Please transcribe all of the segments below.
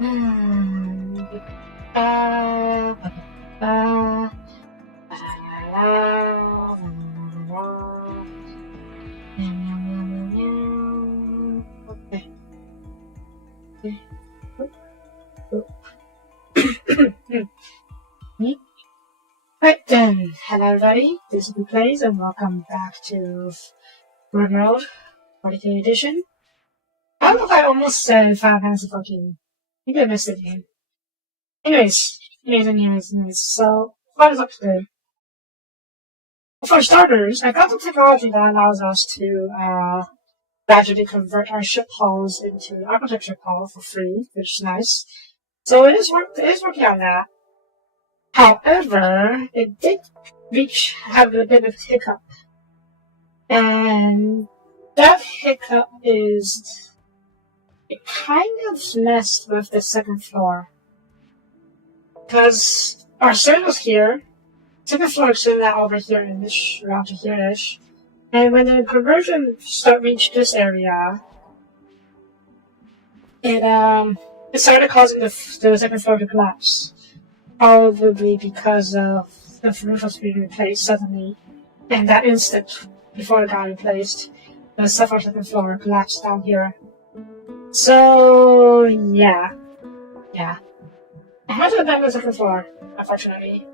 Right then, hello everybody, this is Bullies and welcome back to RimWorld WH40k edition. I don't know if I almost said Final Fantasy 14. Maybe I missed it again. Anyways, so what is up today? Well, for starters, I got the technology that allows us to gradually convert our ship hulls into architecture hull for free, which is nice. So it is working on that. However, it did have a bit of hiccup. And that hiccup is, it kind of messed with the second floor. Because our circle's here, second floor is sitting out over here in this, around to here-ish. And when the conversion reached this area, it started causing the second floor to collapse. Probably because of the roof was being replaced suddenly. And that instant, before it got replaced, the stuff on the second floor collapsed down here. So, yeah. I had to abandon the second floor, unfortunately.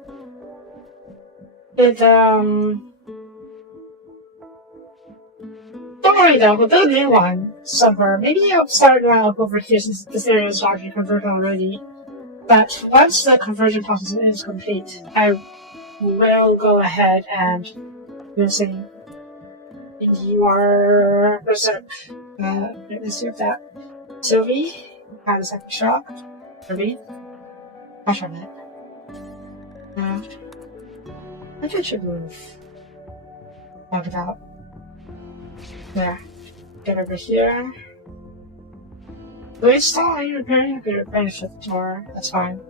Don't worry though, we'll build a new one somewhere. Maybe I'll start going up over here since this area is largely converted already. But once the conversion process is complete, I will go ahead and say you are berserk. Let's see if that Soapie had a second shock. Soapie, gosh on it. I think I should move. Talk about there. Get over here. Wait, stop! Are you repairing? Okay, repairing the door. That's fine.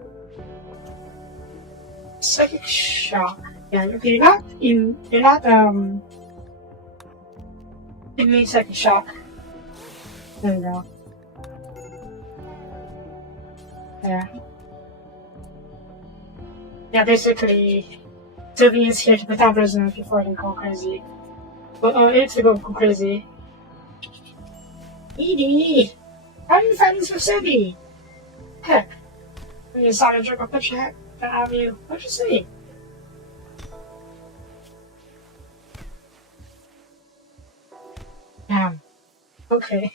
Psychic shock. Yeah, okay, you're not you need psychic shock. There you go. There. Yeah, basically, Soapie is here to put down prisoners before they go crazy. Well, it's to go crazy. Edie! How do you find this with Soapie? Heck. When you saw the jerk off the chat, out of you. What'd you say? Damn. Okay.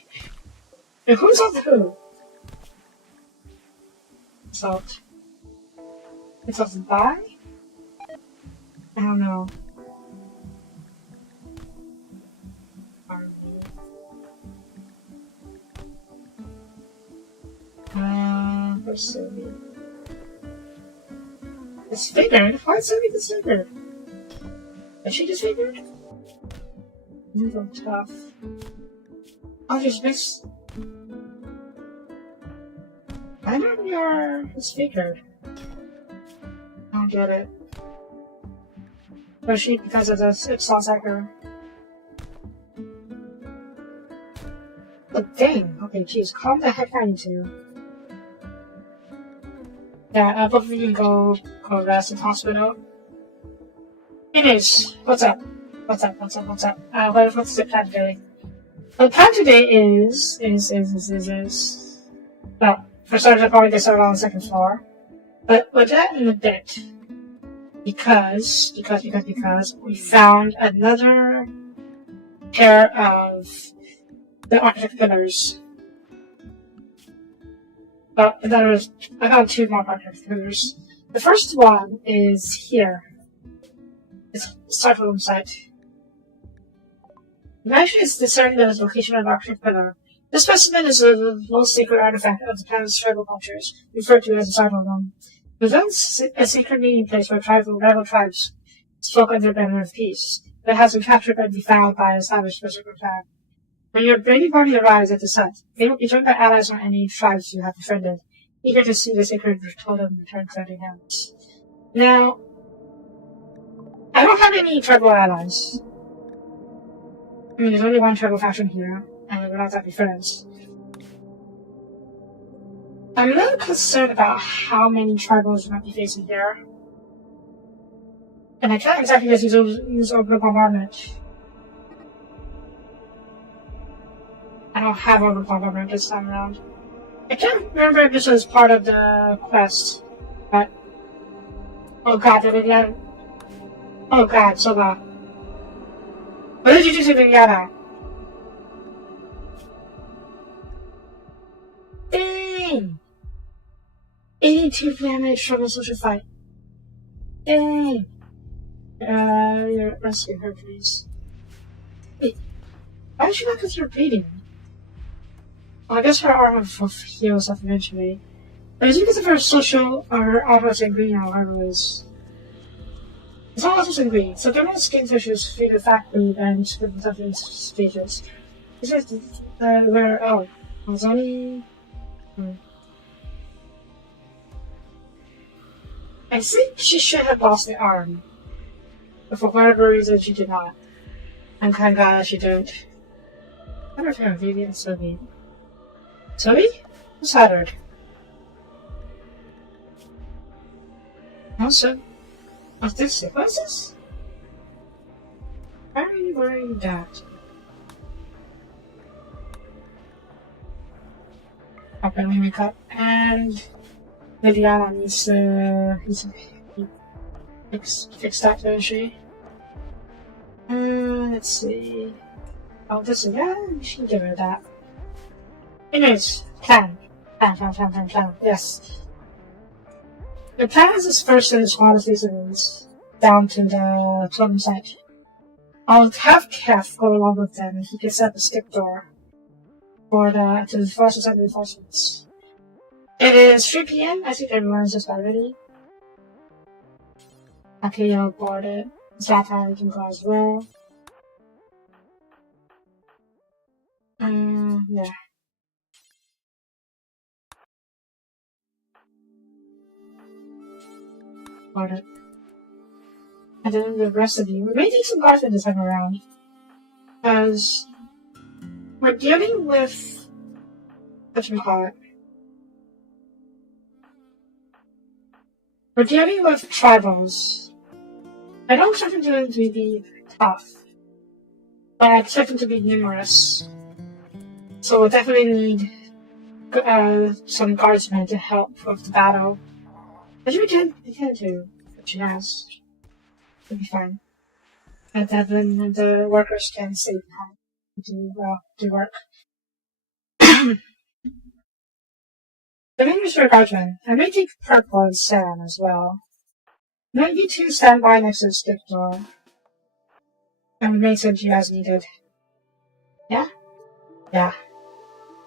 And who's on who? Salt. It doesn't die? I don't know. Where's Soapie? Disfigured? Why is Soapie disfigured? Is she disfigured? These are tough. I'll just miss. I know you're disfigured. I don't get it. Was she because of this? It sounds like her. But dang. Okay, geez, calm the heck down, you two. Yeah, both of you can go rest in the hospital. Anyways, what's up? What's the plan today? The plan today is well, for starters, I'll probably get started on the second floor. But we'll do that in a bit. Because we found another pair of the architect pillars. I found two more architect pillars. The first one is here. It's a start room site. You actually discern the location of the architect pillar. This specimen is the most sacred artifact of the planet's tribal cultures, referred to as a cycle room. It represents a secret meeting place where rival tribes spoke under the banner of peace, but has been captured and defiled by an established berserker clan. When your raiding party arrives at the site, they will be joined by allies from any tribes you have befriended, eager to see the sacred totem return to their hands. Now, I don't have any tribal allies. I mean, there's only one tribal faction here, and we're not that big friends. I'm a little concerned about how many tribals you might be facing here. And I can't exactly just use orbital bombardment. I don't have orbital bombardment this time around. I can't remember if this was part of the quest, but... Oh god, did Indiana... Oh god, so bad. What did you do to Indiana? Dang! 82 damage from a social fight. Dang! You're rescue her, please. Wait, why did she not consider beating? Well, I guess her armor heals up eventually. But it's because of her social, or auto green, or whatever it is. It's not auto green, so they're not skin tissues feed the fact food and something species. This is where, oh, it's only. I think she should have lost the arm. But for whatever reason, she did not. I'm kind of glad that she didn't. I wonder if you're Vivi and Soapie. Soapie? Who's Haddard? Also, what's this? What's this? Why are you wearing that? Okay, let me wake up. And Liliana needs to fix that, doesn't she? Let's see. Oh, this is, yeah, we should get rid of that. Anyways, plan. Yes. The plan is this first in the smallest seasons down to the totem site. I'll have Kef go along with them and he can set the skip door for the forces and reinforcements. It is 3 PM. I think everyone's just about ready. Okay, I'll board it. Zlatan can go as well. Yeah. Board it. And then the rest of you, we may take some guardsmen this time around. Because we're dealing with, whatchamacallit? We're dealing with tribals. I don't expect them to be tough, but I expect them to be numerous. So we'll definitely need some guardsmen to help with the battle. Which we can do, but she has. It'll be fine. And then the workers can save time to do work. The main is for guardsmen. I may take Purple and Sam as well. Now you two stand by next to the skip door. And we may send you as needed. Yeah? Yeah.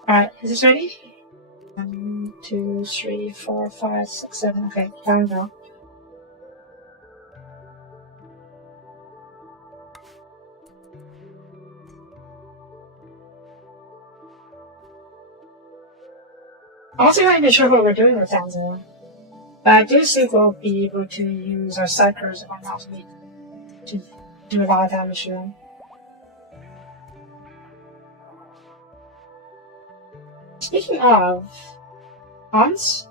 Alright, is this ready? 1, 2, 3, 4, 5, 6, 7. Okay, down we go. I'm also not even sure what we're doing with Tanzania. But I do think we'll be able to use our psychers if I'm not weak to do a lot of damage to them. Speaking of, Hans,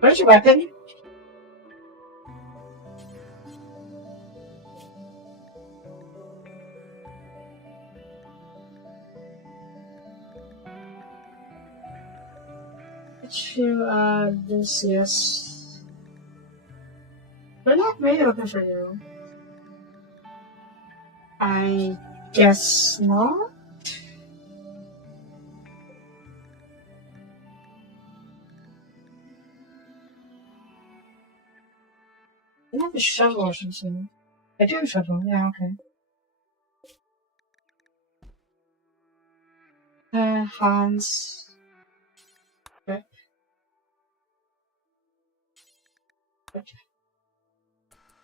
where's your weapon? Lucius. We're not really looking for you. I guess not? I have a shovel or something. I do have a shovel, yeah, okay. Hans. Okay.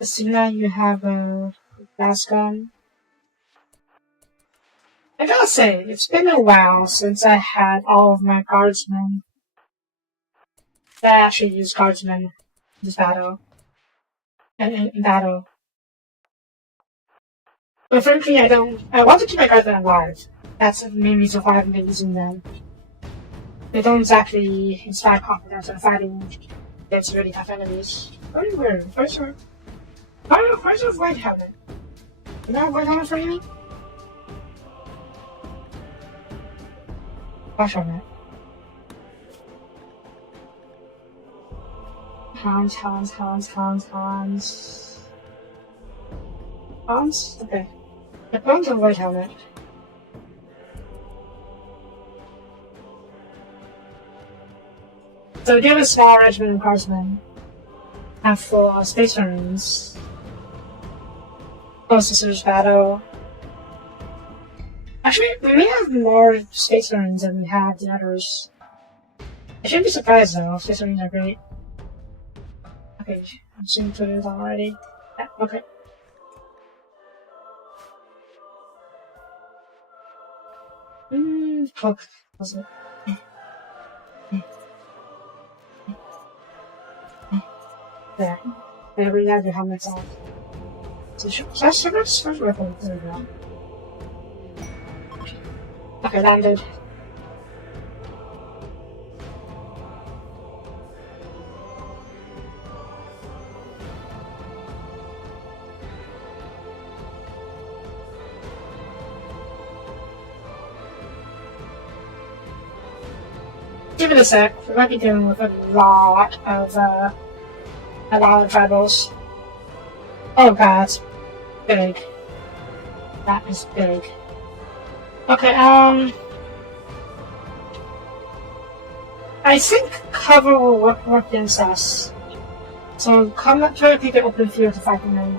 Asina, you have a gas gun. I gotta say, it's been a while since I had all of my guardsmen that I actually used guardsmen in this battle. In battle. But frankly, I want to keep my guardsmen alive. That's the main reason why I haven't been using them. They don't exactly inspire confidence when fighting against really tough enemies. Very weird. Where's your white helmet? Is that a white helmet for me? Gosh on it. Hans. Hans? Okay. The bones of white helmet. So we do have a small regiment of tribesmen. And for space marines. Close to Surge Battle. Actually, we may have more space marines than we have the others. I shouldn't be surprised though, space marines are great. Okay, I'm seeing Twitter already. Yeah, okay. Cook, was it? There. They already have their helmets on. So that's first weapon. There we go. Okay, landed. Give it a sec. We might be dealing with a lot of tribals. Oh god, big. That is big. Okay, I think cover will work against us. So try to take the open field to fight them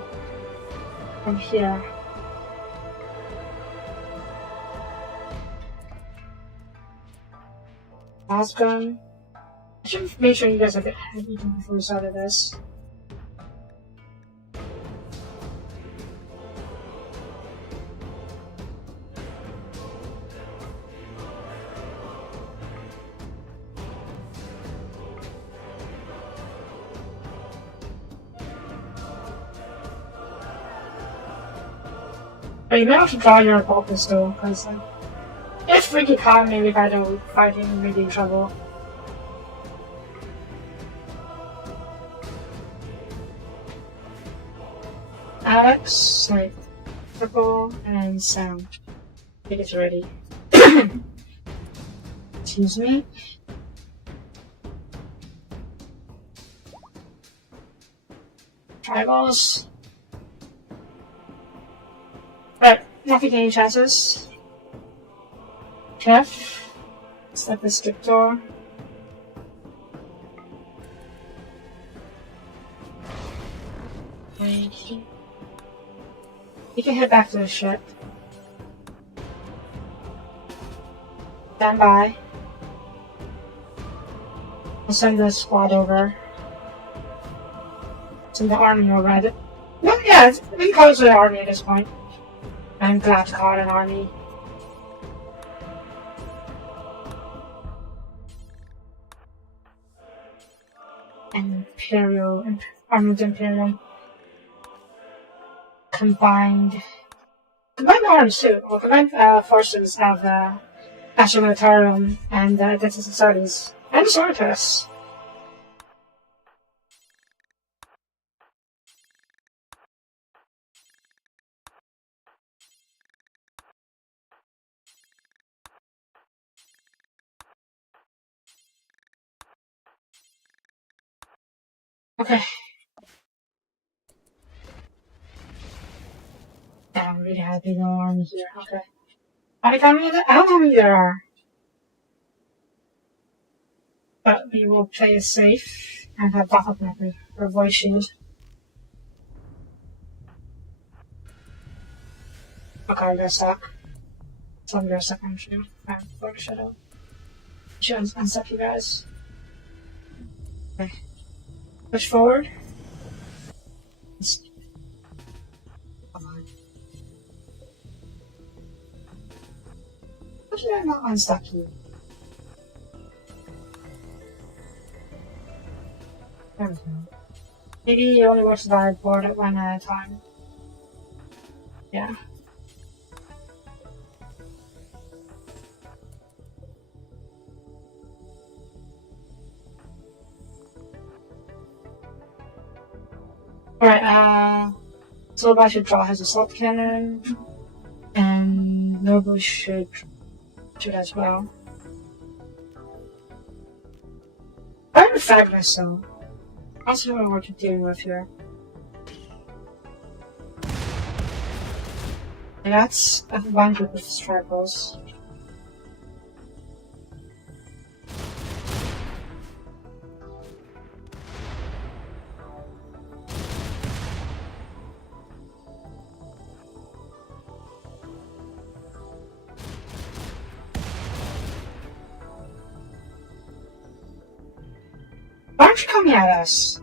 from here. Last gun. I should make sure you guys have eaten before we started this. But you may have to draw your bolt pistol, because if we get caught, maybe if I don't fight him, we may be in trouble. Alex, like, purple, and Sam. I think it's ready. Excuse me. Tribals. Right, nothing any chances. Kef. Step the skip door. You can head back to the ship. Stand by. I'll send the squad over. So the army will ride it. Well, yeah, we can call it an army at this point. I'm glad to call it an army. Armored Imperium. Combined arms too. Well, combined forces have Astra Militarum and Densus Astartes and Sortus. Okay. Yeah, I'm really happy no army here. Okay. How many there are? But we will play it safe and have backup method for voice shield. Okay, I got stuck. So I'm gonna stuck on you. I'm for shadow. Should unstuck you guys. Okay. Push forward. Come on. How did I not unstuck you? There we go. Maybe you only watch the board at one at a time. Yeah. Alright, Soapie should draw his assault cannon, and Nobu should shoot as well. I'm a fag myself. I also don't know what we're dealing with here. And that's a combined group of tribals. Why aren't you coming at us?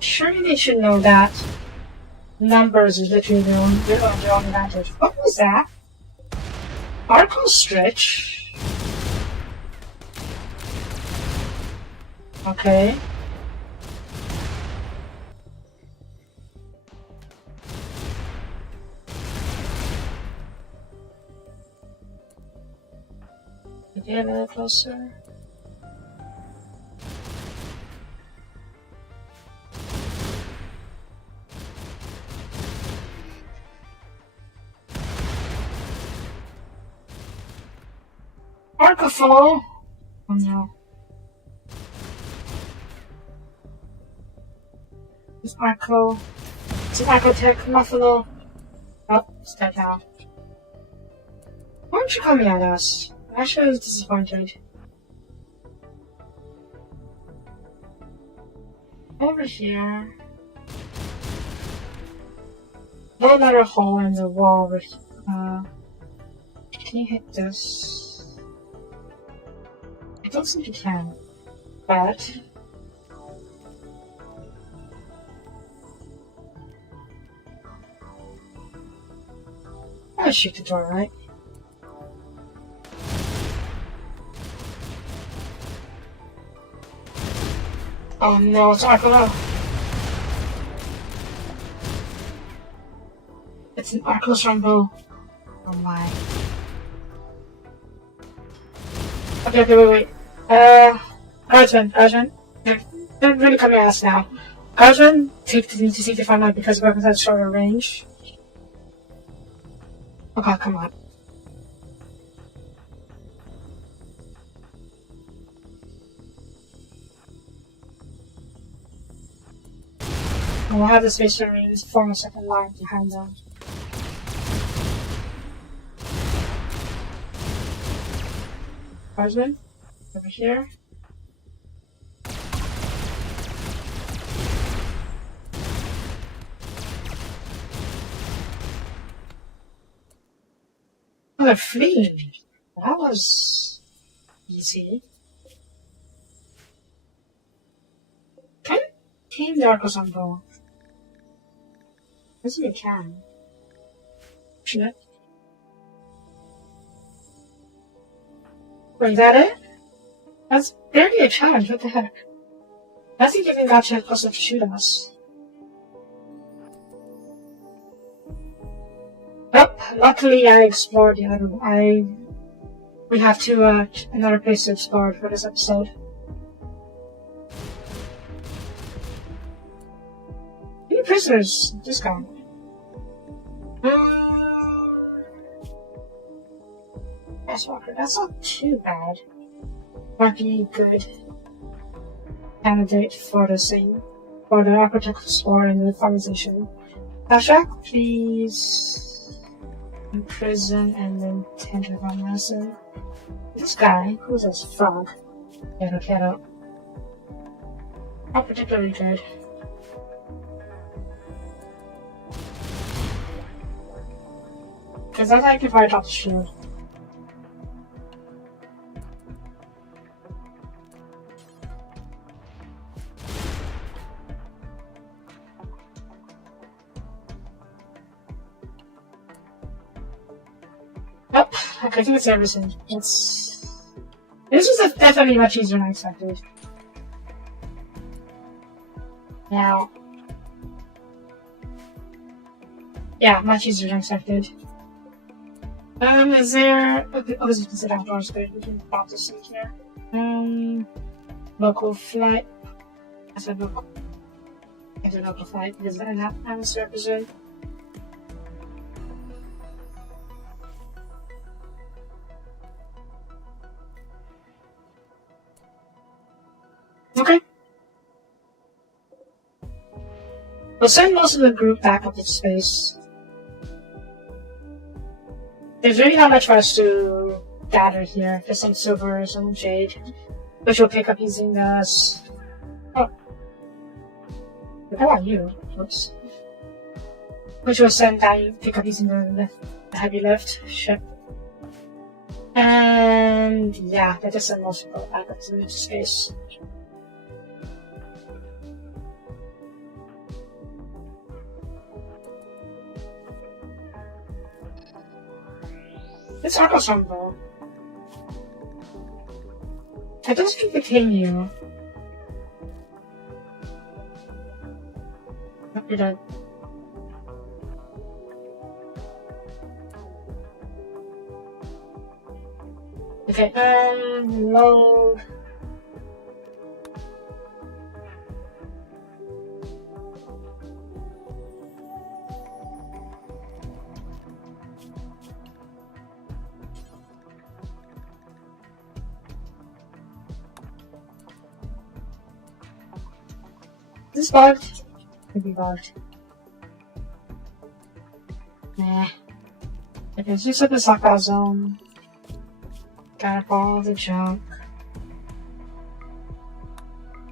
Surely they should know that numbers is literally their own advantage. What was that? Arco stretch. Okay. Get a little closer. Arcafall! Oh no. It's Arco. It's an Arcotech Muffalo. Oh, it's dead now. Why aren't you coming at us? Actually, I was disappointed. Over here. No matter hole in the wall over here. Can you hit this? I don't think you can. But I'll shoot the door, right? Oh no, it's Arco. It's an Arco Strongbow. Oh my. Okay, wait. Guardsman. They're really coming at us now. Guardsman, take to see if they find out because weapons have shorter range. Okay, come on. And we'll have the Space Marines form a second line behind them. Guardsman, over here. Oh, they're fleeing. That was easy. Can you tame the Arcos on board? I think you can. Should I? Wait, is that it? That's barely a challenge, what the heck? I think even got you close enough to shoot us. Yep, luckily I explored the other one. We have to, another place to explore for this episode. Any prisoners? Just gone. Yes, Walker, that's not too bad. Might be a good candidate for the same, for the architectural explorer and the farmization. Jack, please imprison and then tender on medicine. This guy, who's this frog? Get out. Not particularly good. Because I could probably drop the shield. Yep, I think it's everything. This was definitely much easier than I expected. Now, yeah, much easier than I expected. Is there... Oh, this is outdoors, but we can pop this in here. Local flight. I said local. I said local flight because I have atmosphere represent. Okay. We'll send most of the group back up into space. There's really not much for us to gather here. Just some silver, some jade, which we'll pick up using the... Oh. How about you? Oops. Which we'll send down, pick up using the heavy lift ship. And yeah, that just send most of it back up into space. Let's talk about something though. I don't think continue. You're done. Okay, load. Is this bugged? Could be bugged. Nah. Okay, let's just set the stockpile zone. Got all the junk.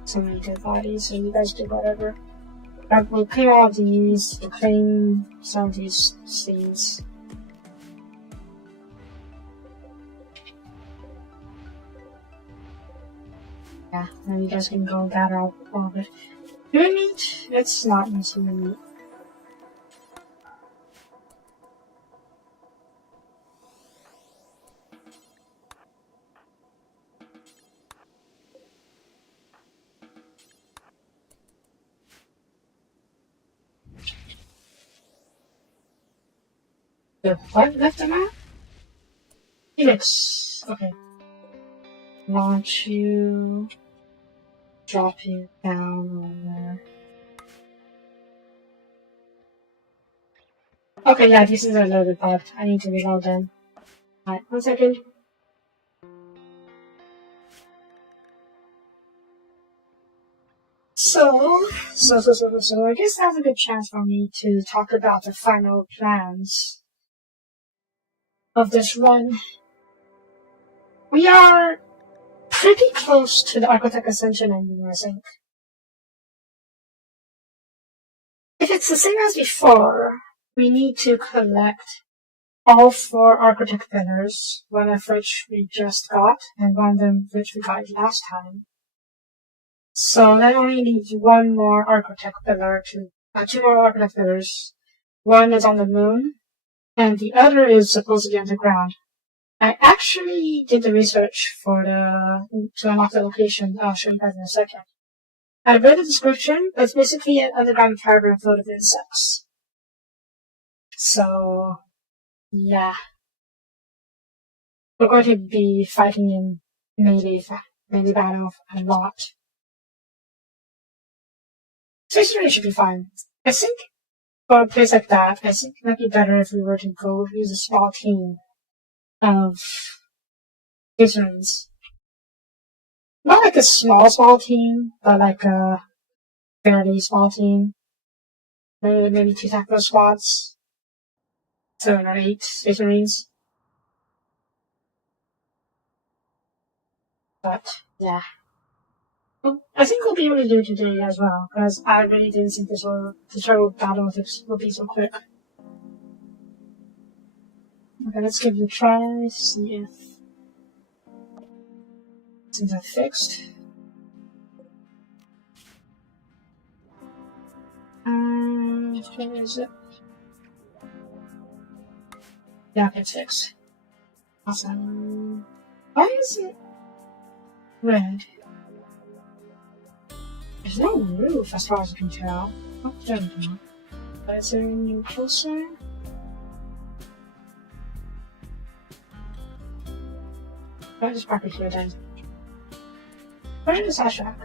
So many dead bodies, so you guys do whatever. We'll clean all of these, we'll clean some of these seeds. Yeah, then you guys can go gather all of it. Do we meat? It's not necessarily meat. The what left the map? Phoenix. Okay. Launch you. Drop you down on there. Okay, yeah, these are a little bit bugged. I need to reload them. Alright, 1 second. So, I guess that's a good chance for me to talk about the final plans of this run. We are pretty close to the Architect Ascension ending, I think. If it's the same as before, we need to collect all 4 Architect pillars, one of which we just got, and one of them which we got last time. So that only needs 1 more Architect pillar to, 2 more Architect pillars. One is on the moon, and the other is supposed to be on the ground. I actually did the research for to unlock the location. I'll show you guys in a second. I read the description. It's basically an underground cavern filled with insects. So, yeah. We're going to be fighting in melee battle a lot. Stationary should be fine. I think for a place like that, I think it might be better if we were to go use a small team of stationaries. Not like a small team, but like a fairly small team. Maybe 2 tackle squads. 7 or 8 stationaries. But, yeah. Well, I think we'll be able to do it today as well, because I really didn't think the show battle will be so quick. Okay, let's give it a try, see if things are fixed. Where is it? Yeah, it's fixed. Awesome. Why is it red? There's no roof as far as I can tell. Oh, there we go. But is there any closer? I'll just park it here then. Where is that shack?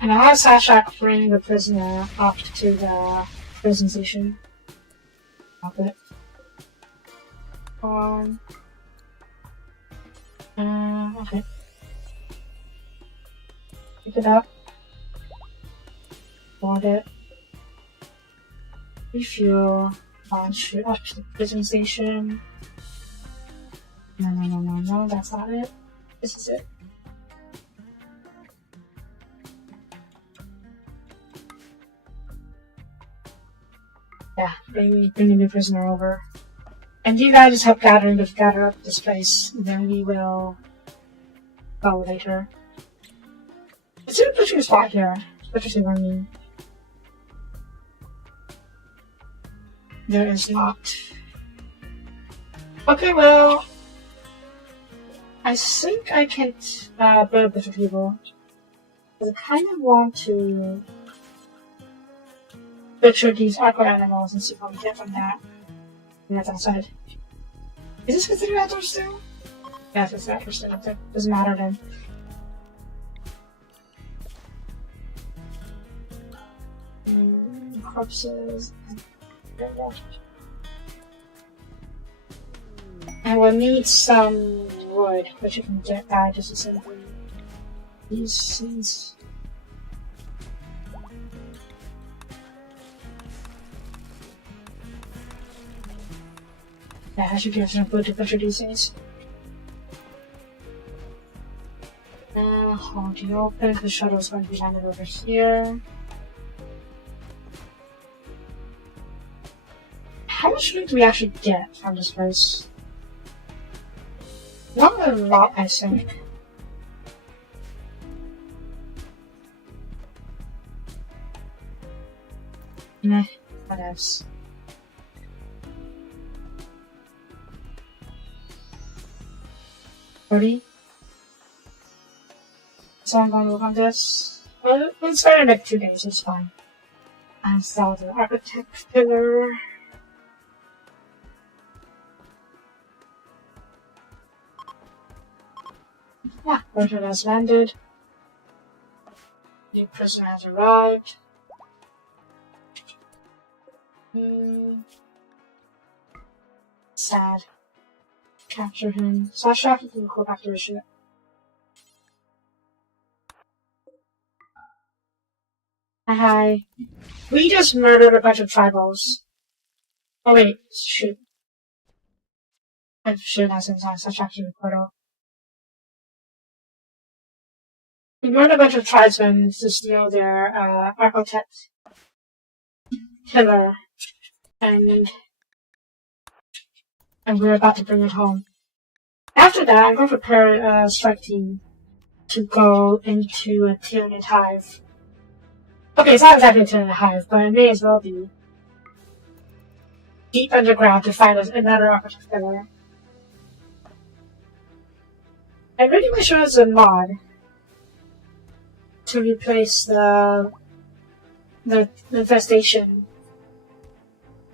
And I'll have Sashak bring the prisoner up to the prison station. Stop it. Okay. Pick it up. Board it. Refuel. Launch it up to the prison station. No, that's not it. This is it. Yeah, bring the new prisoner over. And you guys help gather up this place. Then we will go later. It's a pretty good spot here, especially when there is not. Okay, well, I think I can't build a bunch of people. But I kind of want to butcher these aqua animals and see what we get from that. And that's outside. Is this considered outdoor still? Yes, it's outdoor still. It doesn't matter then. Corpses. And we'll need some wood, which you can get by just assembling these things. Yeah, I should get some wood to butcher these things. Hold you open, the shuttle's going to be landed over here. How much loot do we actually get from this place? Not a lot, I think. Meh, what else? So I'm going to work on this. Well, it's going to take 2 days, it's fine. I install the architect pillar. Yeah, version has landed. New prisoner has arrived. Sad. Capture him. Sasha, you can go back to the ship. Hi. We just murdered a bunch of tribals. Oh wait, shoot. I should have since I such actually the portal. We murdered a bunch of tribesmen to steal their architect pillar, and we're about to bring it home. After that, I'm going to prepare a strike team to go into a Tyranid hive. Okay, it's not exactly a Tyranid hive, but it may as well be. Deep underground to find another architect pillar. I'm pretty much sure it's a mod to replace the infestation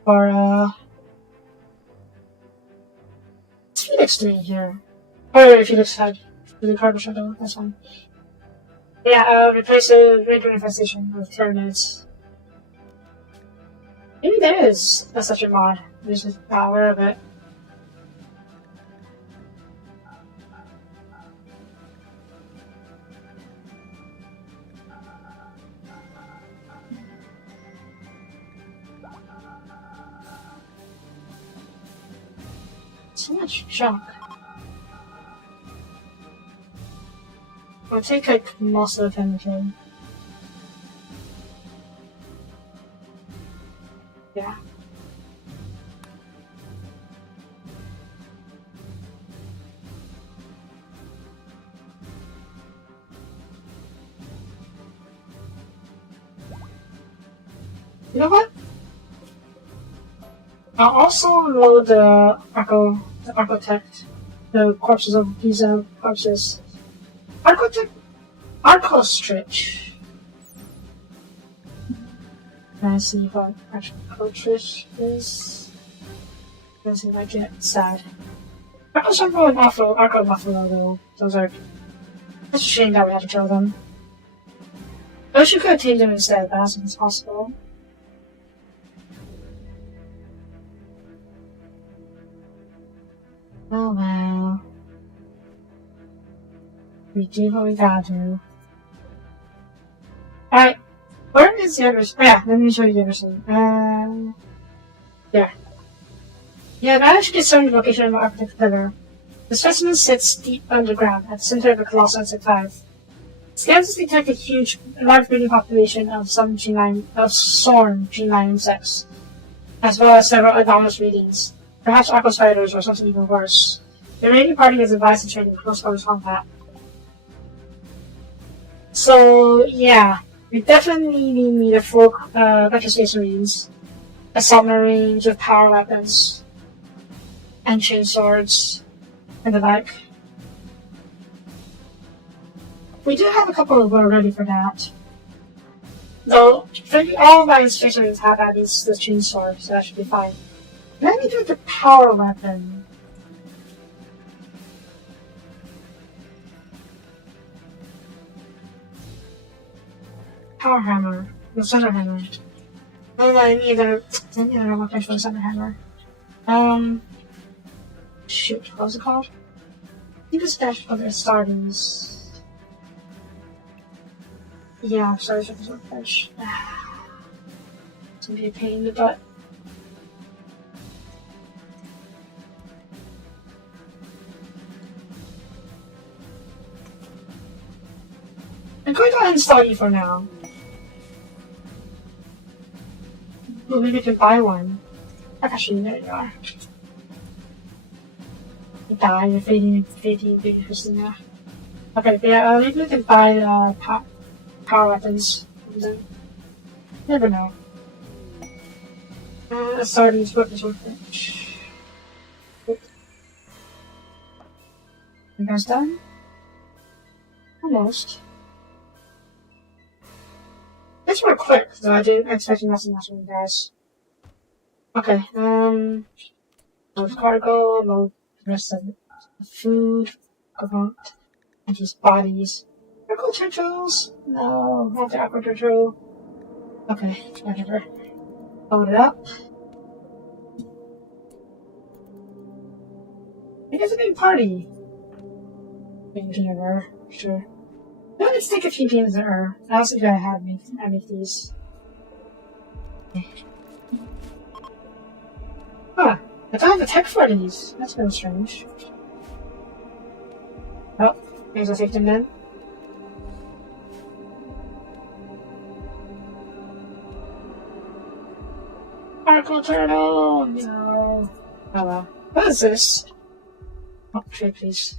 or Felix doing here. Or Felix had the cargo shuttle, that's fine. Yeah, replace the regular infestation with Tyranids. Maybe there is such a mod. I'm just not aware of it. So much junk. I'll take like most of everything. Yeah. You know what? I'll also load the architect, the corpses of these corpses. Archostrich. Can I see what Archostrich is? Doesn't seem like it. It's sad. Archostrich and Archo Buffalo though. Those are. It's a shame that we had to kill them. I wish you could have tamed them instead, but as soon as possible. Oh well. We do what we gotta do. Alright. Where is the other? Yeah, let me show you the other scene. There. Yeah, I managed to discern the location of the architect pillar. The specimen sits deep underground at the center of the colossal insect hive. Scans detect a large breeding population of some SORN G9 insects, as well as several anomalous readings. Perhaps aqua spiders or something even worse. The remaining party is advised to train in close quarters combat. So, yeah, we definitely need a full vector space marines, a submarine with power weapons, and chain swords, and the like. We do have a couple of ready for that. Though, all my space marines have at least the chain sword, so that should be fine. Let me do the power weapon. Power hammer. The thunder hammer. Oh, I need a weapon for the thunder hammer. Shoot, what was it called? I think it's dash for the Astartes. Yeah, sorry for this workbench. It's gonna be a pain in the butt. I'm going to go ahead and install you for now. Well, maybe I can buy one. Actually, there you are. You die, you're fading big Christina. Okay, but yeah, maybe we can buy power weapons from them. Never know. Astartes weapons workbench. You guys done? Almost. It's real quick, though I didn't expect nothing else from you guys. Okay, load cargo, load the rest of the food, component, and just bodies. Aqua turtles? No, not the aqua turtle. Okay, whatever. Load it up. It is a big party. Maybe ever, sure. No, let's take a few games that are. I also gotta have I make these. Huh. I don't have the tech for these. That's kind of strange. Oh, maybe I'll take them then. Sparkle turtle! No. Oh well. What is this? Oh, trade please.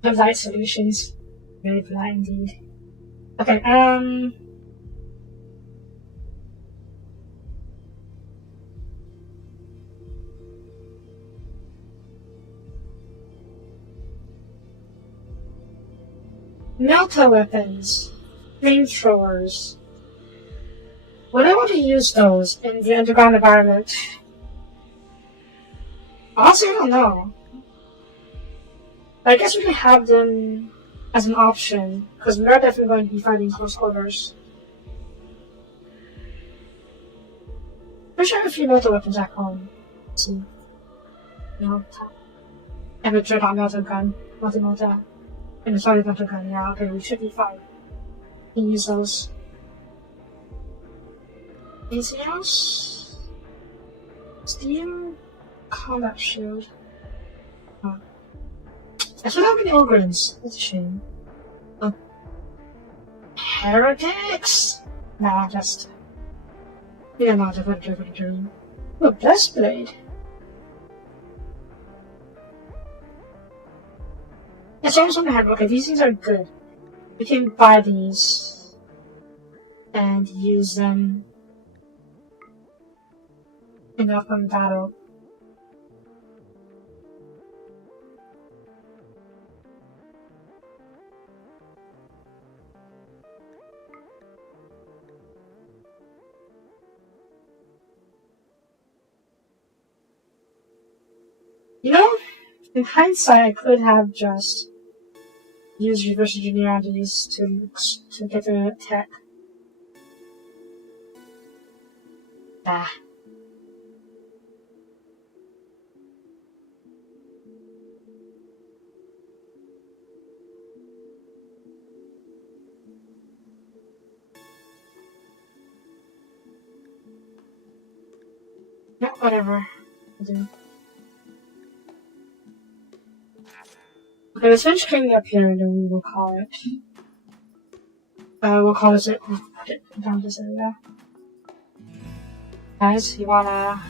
The light solutions. Very polite indeed. Okay, Melta weapons. Flamethrowers. Would I want to use those in the underground environment? Honestly, I don't know. I guess we can have them as an option, because we are definitely going to be fighting close quarters. I'm sure I have a few melta weapons at home. Let's see. No. I have a dreadnought melta gun. Melta. And a solid melta gun, yeah, okay, we should be fine. We can use those. Anything else? Steel combat shield. Oh. I should have any Ogrins. That's a shame. Oh. Heretics? Nah, just. Yeah, not a good dream. Oh, Blessed Blade. It's almost on the head. Okay, these things are good. We can buy these and use them in the upcoming battle. You know, in hindsight, I could have just used reverse engineer on these to get the tech. Ah. Yeah, whatever. I'll do. Okay, let's finish cleaning up here and then we will call it. We'll call this it. Down this area. Guys, you wanna...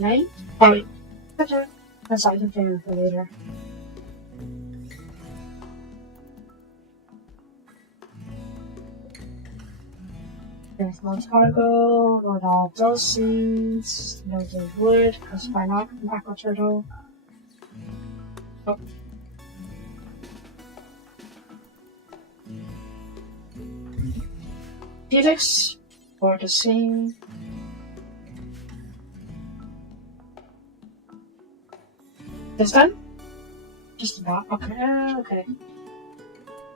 Right? Oh, wait. That's all I can figure for later. There's more cargo, load all those seeds, loads of wood, because why not? Macro turtle. Oh. Felix, for the scene. This done? Just about. Okay, okay.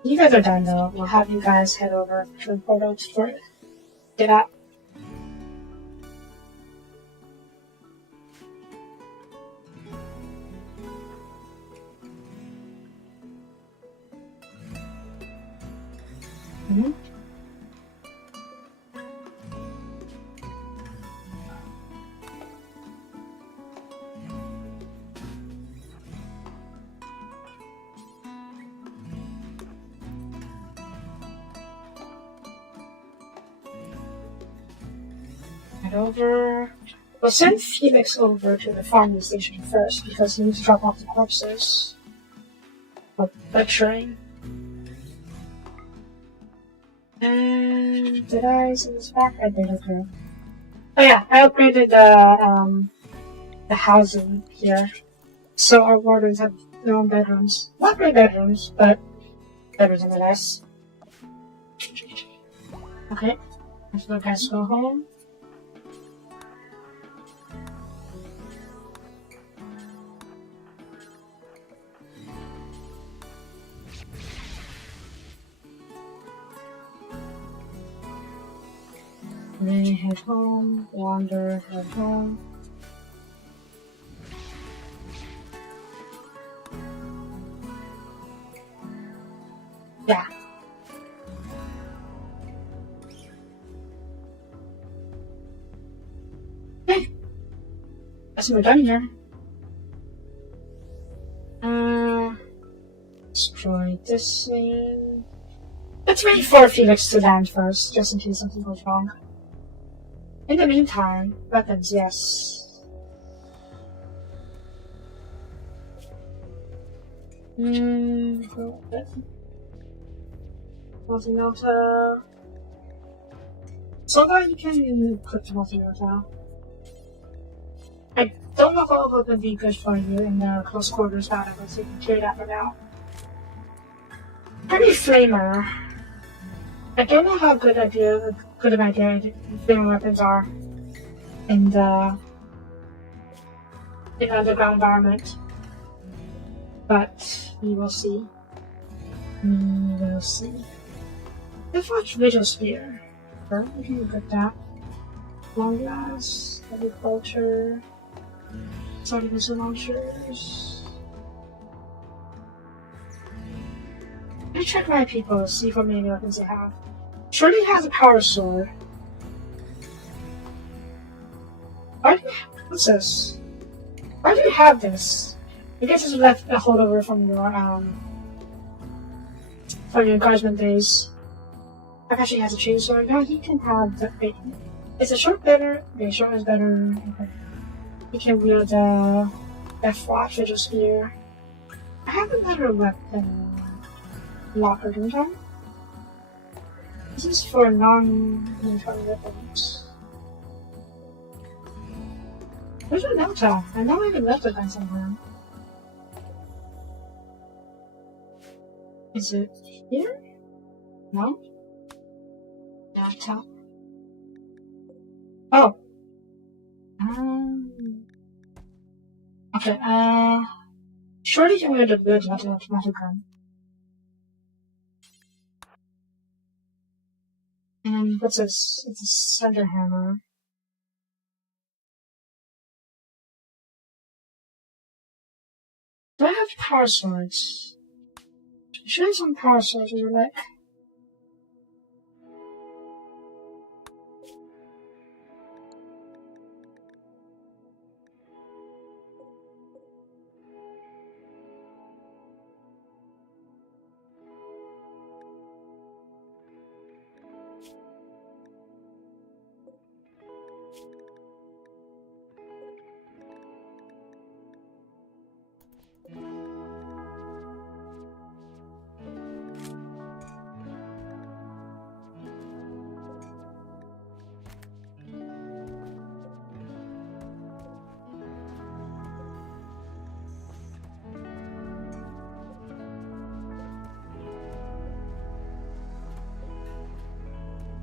You guys are done though. We'll have you guys head over to the portal for get out. Mm-hmm. Over. We'll send Felix over to the farming station first because he needs to drop off the corpses. But butchering. And did I send this back? I did, okay. Oh yeah, I upgraded the housing here. So our wardens have their own bedrooms. Not great bedrooms, but bedrooms are nice. Okay, let's go guys go home. Then head home, wander, head home. Yeah. Okay. Guess we're done here. Destroy this thing. Let's wait for Felix to land first, just in case something goes wrong. In the meantime, weapons, yes. Multi-melta. So that you can put the multi-melta. I don't know if all of it would be good for you in the close quarters battle, but so you can clear that for now. Heavy flamer. I don't know how good an idea flaming weapons are in the underground environment, but we will see. We will see. Let's watch Vigil Spear. Sure, we can get that. Long glass, heavy culture, starting missile launchers. Let me check my people, see how many weapons they have. Shorty has a power sword. What's this? Why do you have this? I guess it's left a holdover from your guardsman days. Akashi has a chainsaw. No, he can have the. Wait, it's a short better. Okay, short is better. Okay. He can wield the F-Watch, Vigil Spear. I have a better weapon. Locker, don't I? This is for non-military weapons. Where's my laptop? I know I can left it by somewhere. Is it here? No? Laptop? Oh. Okay, Shorty can wear the good automatic gun. And what's this? It's a center hammer. Do I have power swords? Should I have some power swords or like?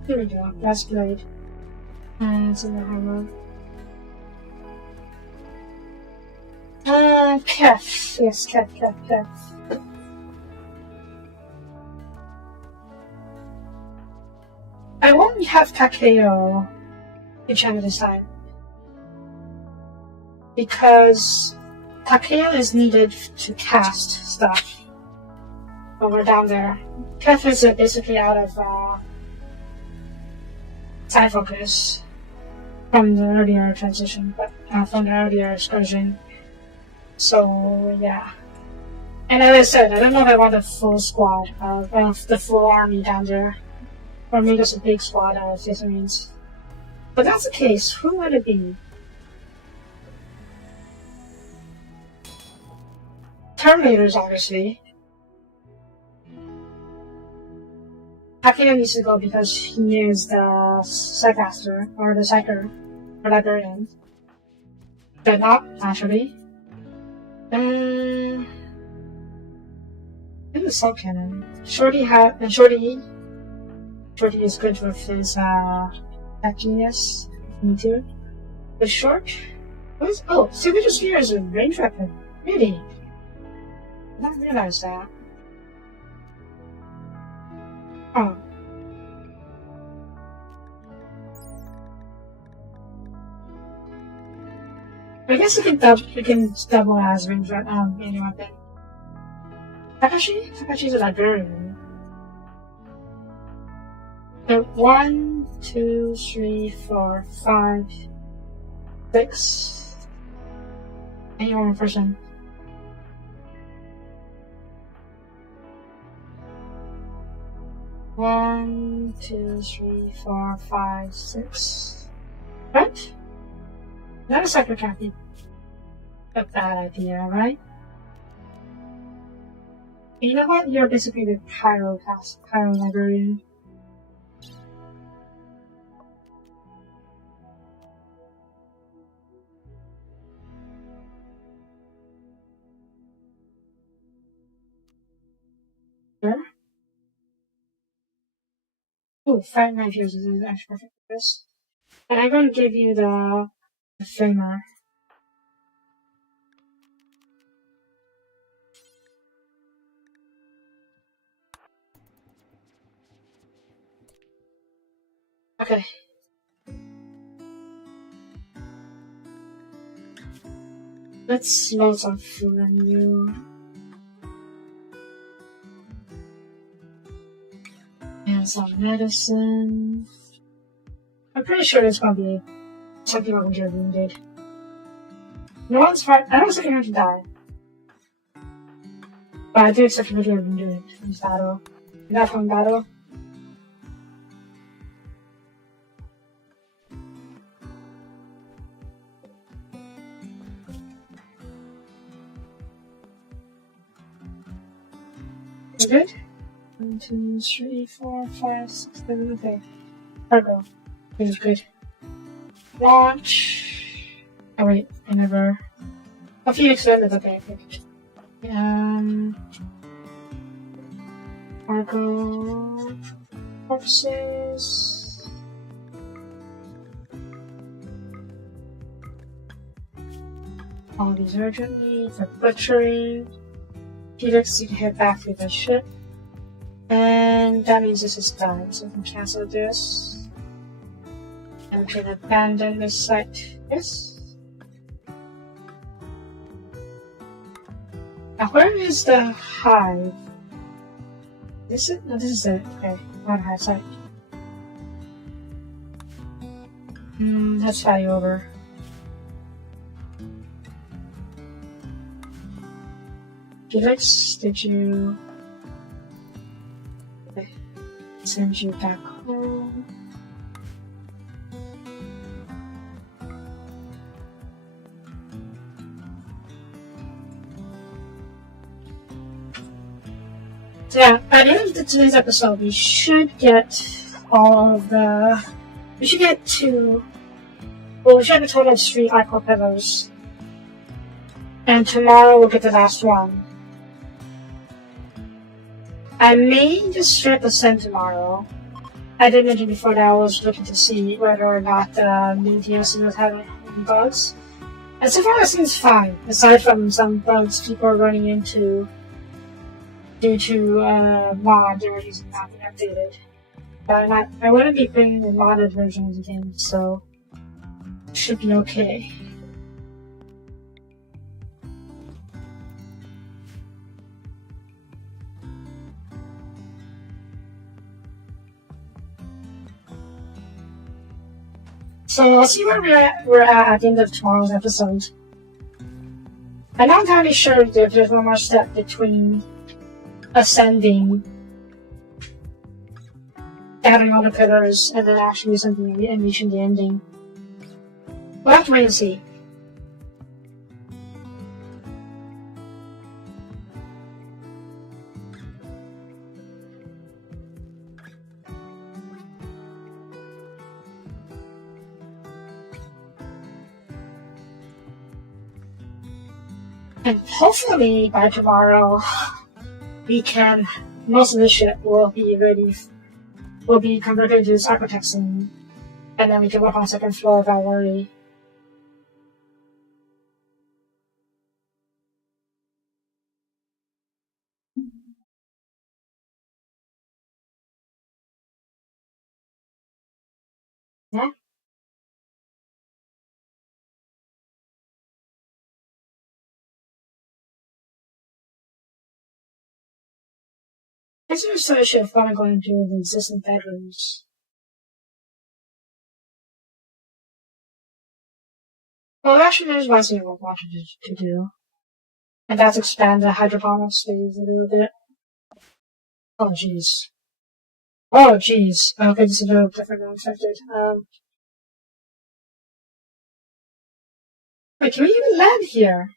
Here we go. That's blade. And it's in the hammer. Kef. Yes, Kef. I won't have Takeo enchanted this time. Because Takeo is needed to cast stuff when we're down there. Kef is basically out of side focus from the earlier transition, but from the earlier excursion. So yeah. And as I said, I don't know if I want a full squad of the full army down there. Or maybe just a big squad of Marines. But that's the case, who would it be? Terminators, obviously. Takeo needs to go because he is the Psycaster, or the Psyker, or Librarian. But not, naturally. In the Soul Cannon. Shorty is good with his genius. Me too. The short? What is, oh, Signature Sphere is a range weapon. Really? I didn't realize that. Oh. I guess it can double as range weapon. Takashi's a librarian. So 1, 2, 3, 4, 5, 6. Any one person. One, 2, 3, 4, 5, 6. Right? Not a second copy. A bad idea, right? You know what? You're basically the Pyro librarian. Sure. Oh, 5 knife users is actually perfect for this. And I'm going to give you the framer. Okay. Let's load some food on you. And some medicine. I'm pretty sure there's gonna be some people who get wounded. No one's fine. I don't expect anyone to die. But I do expect people to get wounded in this battle. In that one battle. You good? 1, 2, 3, 4, 5, 6, 7, okay. Cargo. This is good. Launch. Oh wait, I never. A few expanded, okay. Cargo. Corpses. All these urgently for butchering. Felix, you can head back to the ship. And that means this is done, so we can cancel this. And we can abandon this site. Yes? Now, where is the hive? This is it? No, this is it. Okay, not a hive site. Let's fly over. Felix, did you... Okay. Send you back home. So yeah, at the end of today's episode, we should get all of the... We should get to... Well, we should have a total of 3 icon pillars. And tomorrow we'll get the last one. I may just strip ascend tomorrow. I did mention before that I was looking to see whether or not the new DLC was having bugs. And so far it seems fine, aside from some bugs people are running into due to mod they're using not being updated. But I wouldn't be bringing the modded version of the game, so it should be okay. So I'll see where we're at the end of tomorrow's episode. I'm not entirely sure if there's one more step between ascending, gathering all the pillars, and then actually something and reaching the ending. We'll have to wait and see. And hopefully by tomorrow, most of the ship will be ready, will be converted to this architects, and then we can work on the second floor without worry. Yeah. I just sort of should have gone and gone into the existing bedrooms. Well, actually, there's one thing I wanted to do. And that's expand the hydroponic space a little bit. Oh, jeez. Oh, jeez. Okay, this is a little different than expected. Wait, can we even land here?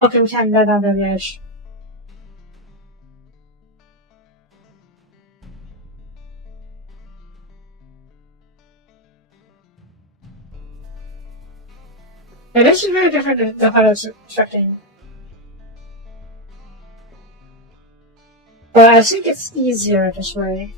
Okay, we can't land on the edge. Yeah, this is very different than what I was expecting. But I think it's easier this way.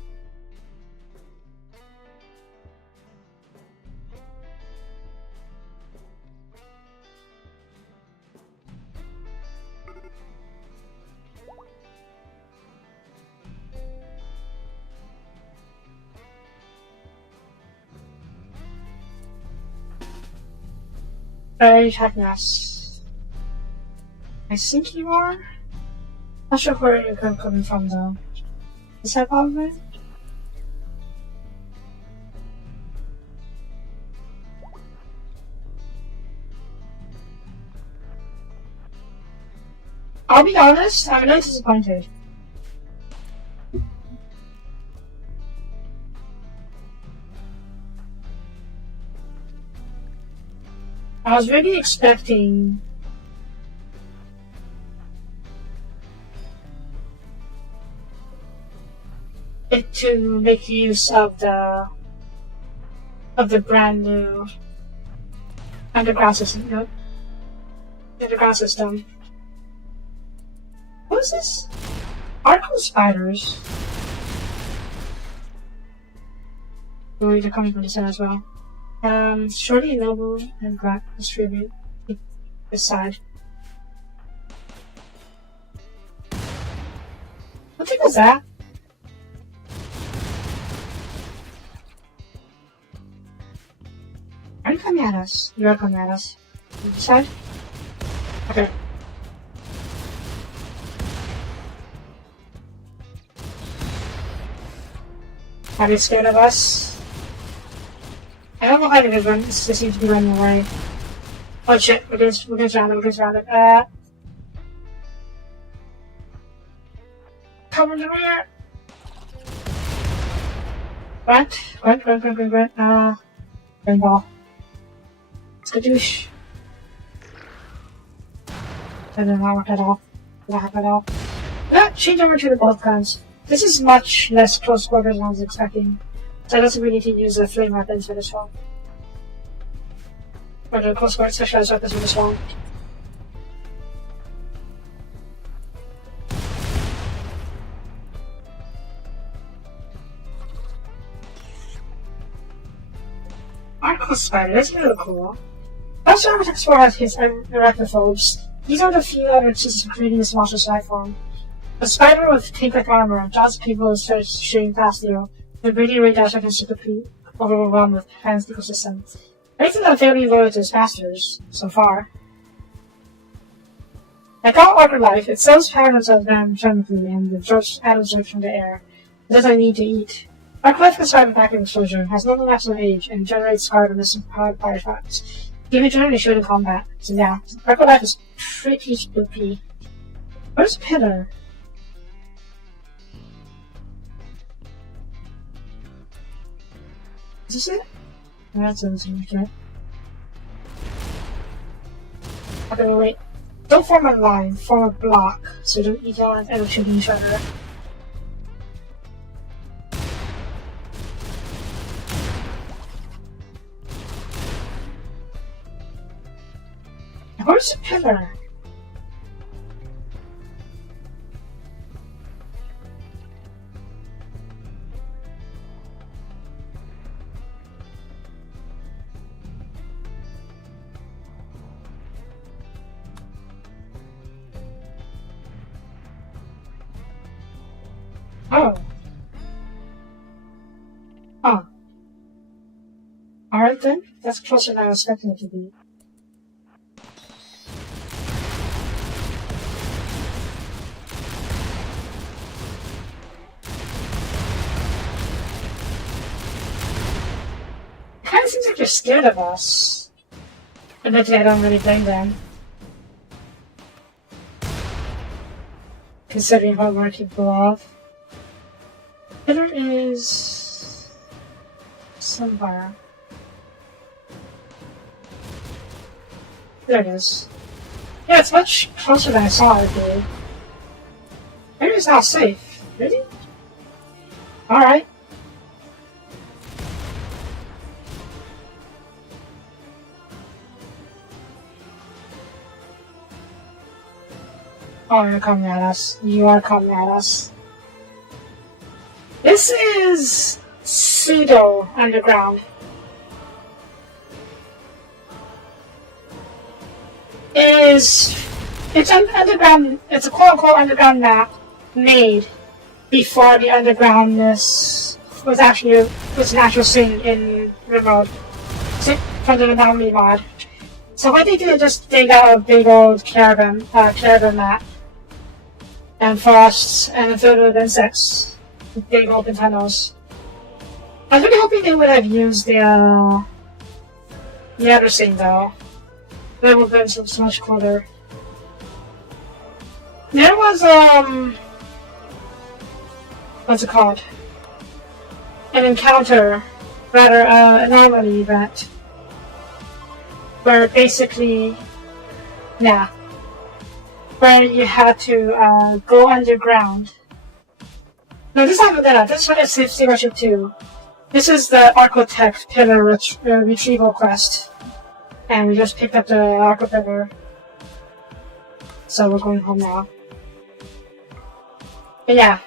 Happiness. I think you are? Not sure where you're coming from though. Is that probably? I'll be honest, I'm a little disappointed. I was really expecting it to make use of the brand new underground system. Yep. Underground system. What is this? Arco spiders. Oh, they're coming from the center as well. Shorty, Noble, and Black distribute this side. What the heck was that? Are you coming at us? You are coming at us. This side? Okay. Are you scared of us? I don't know how to run. This seems to be running away. Oh shit, we're getting surrounded. Cover the rear! Grunt. Rainball. Skadoosh. That did not work at all. Yeah, change over to the bolt guns. This is much less close quarters than I was expecting. So I don't think we need to use the flame weapons for this one. Or the close quarters specialized weapons for this one. Arco spider, that's really cool. Also, Architects 4 has his arachnophobes. These are the few evidences of creating this monstrous life form. A spider with tank-like armor jaws people and starts shooting past you. The greedy radars are completely overwhelmed with Pan's ecosystem. Anything that fairly loyal to its masters, so far. Like all order life, it sells patterns of them chemically and absorbs atoms from the air. It doesn't need to eat. Arclife can survive vacuum exposure, has no maximum age, and generates scarred and powered fire shots. Even generally shoot in combat. So yeah, Arclife is pretty spooky. Where's Pillar? Is this it? Oh, that's it. Okay, wait. Don't form a line, form a block, so you don't end up shooting each other. Where's the pillar? Oh. Oh. Alright then. That's closer than I was expecting it to be. Kinda seems like they're scared of us. Admittedly, I don't really blame them. Considering how we're capable of. There is somewhere. There it is. Yeah, it's much closer than I saw it be. Maybe it's not safe. Really? Alright. Oh, you're coming at us. You are coming at us. This is pseudo underground. It's an underground. It's a quote-unquote underground map made before the undergroundness was an actual thing in RimWorld from the Anomaly mod. So what they do is just dig out a big old caravan map and forests and fill it with insects. Big open tunnels. I was really hoping they would have used the other thing though. That would have been so much cooler. There was what's it called? An encounter, rather anomaly event, where basically, where you had to go underground. No, this is not that. This is for Steamer Ship 2. This is the Architect Pillar Retrieval quest. And we just picked up the Arco Pillar. So we're going home now. But yeah.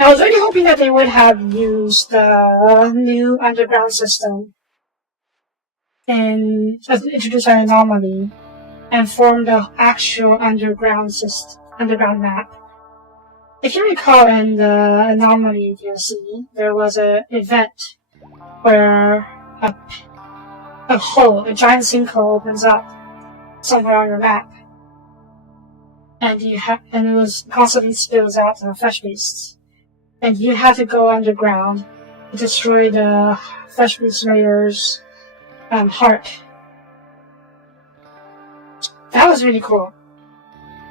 I was really hoping that they would have used the new underground system and introduced an anomaly and formed the actual underground map. If you recall in the anomaly DLC, there was an event where a giant sinkhole opens up somewhere on your map, and it was constantly spills out flesh beasts. And you had to go underground to destroy the Flesh Beast Raider's heart. That was really cool.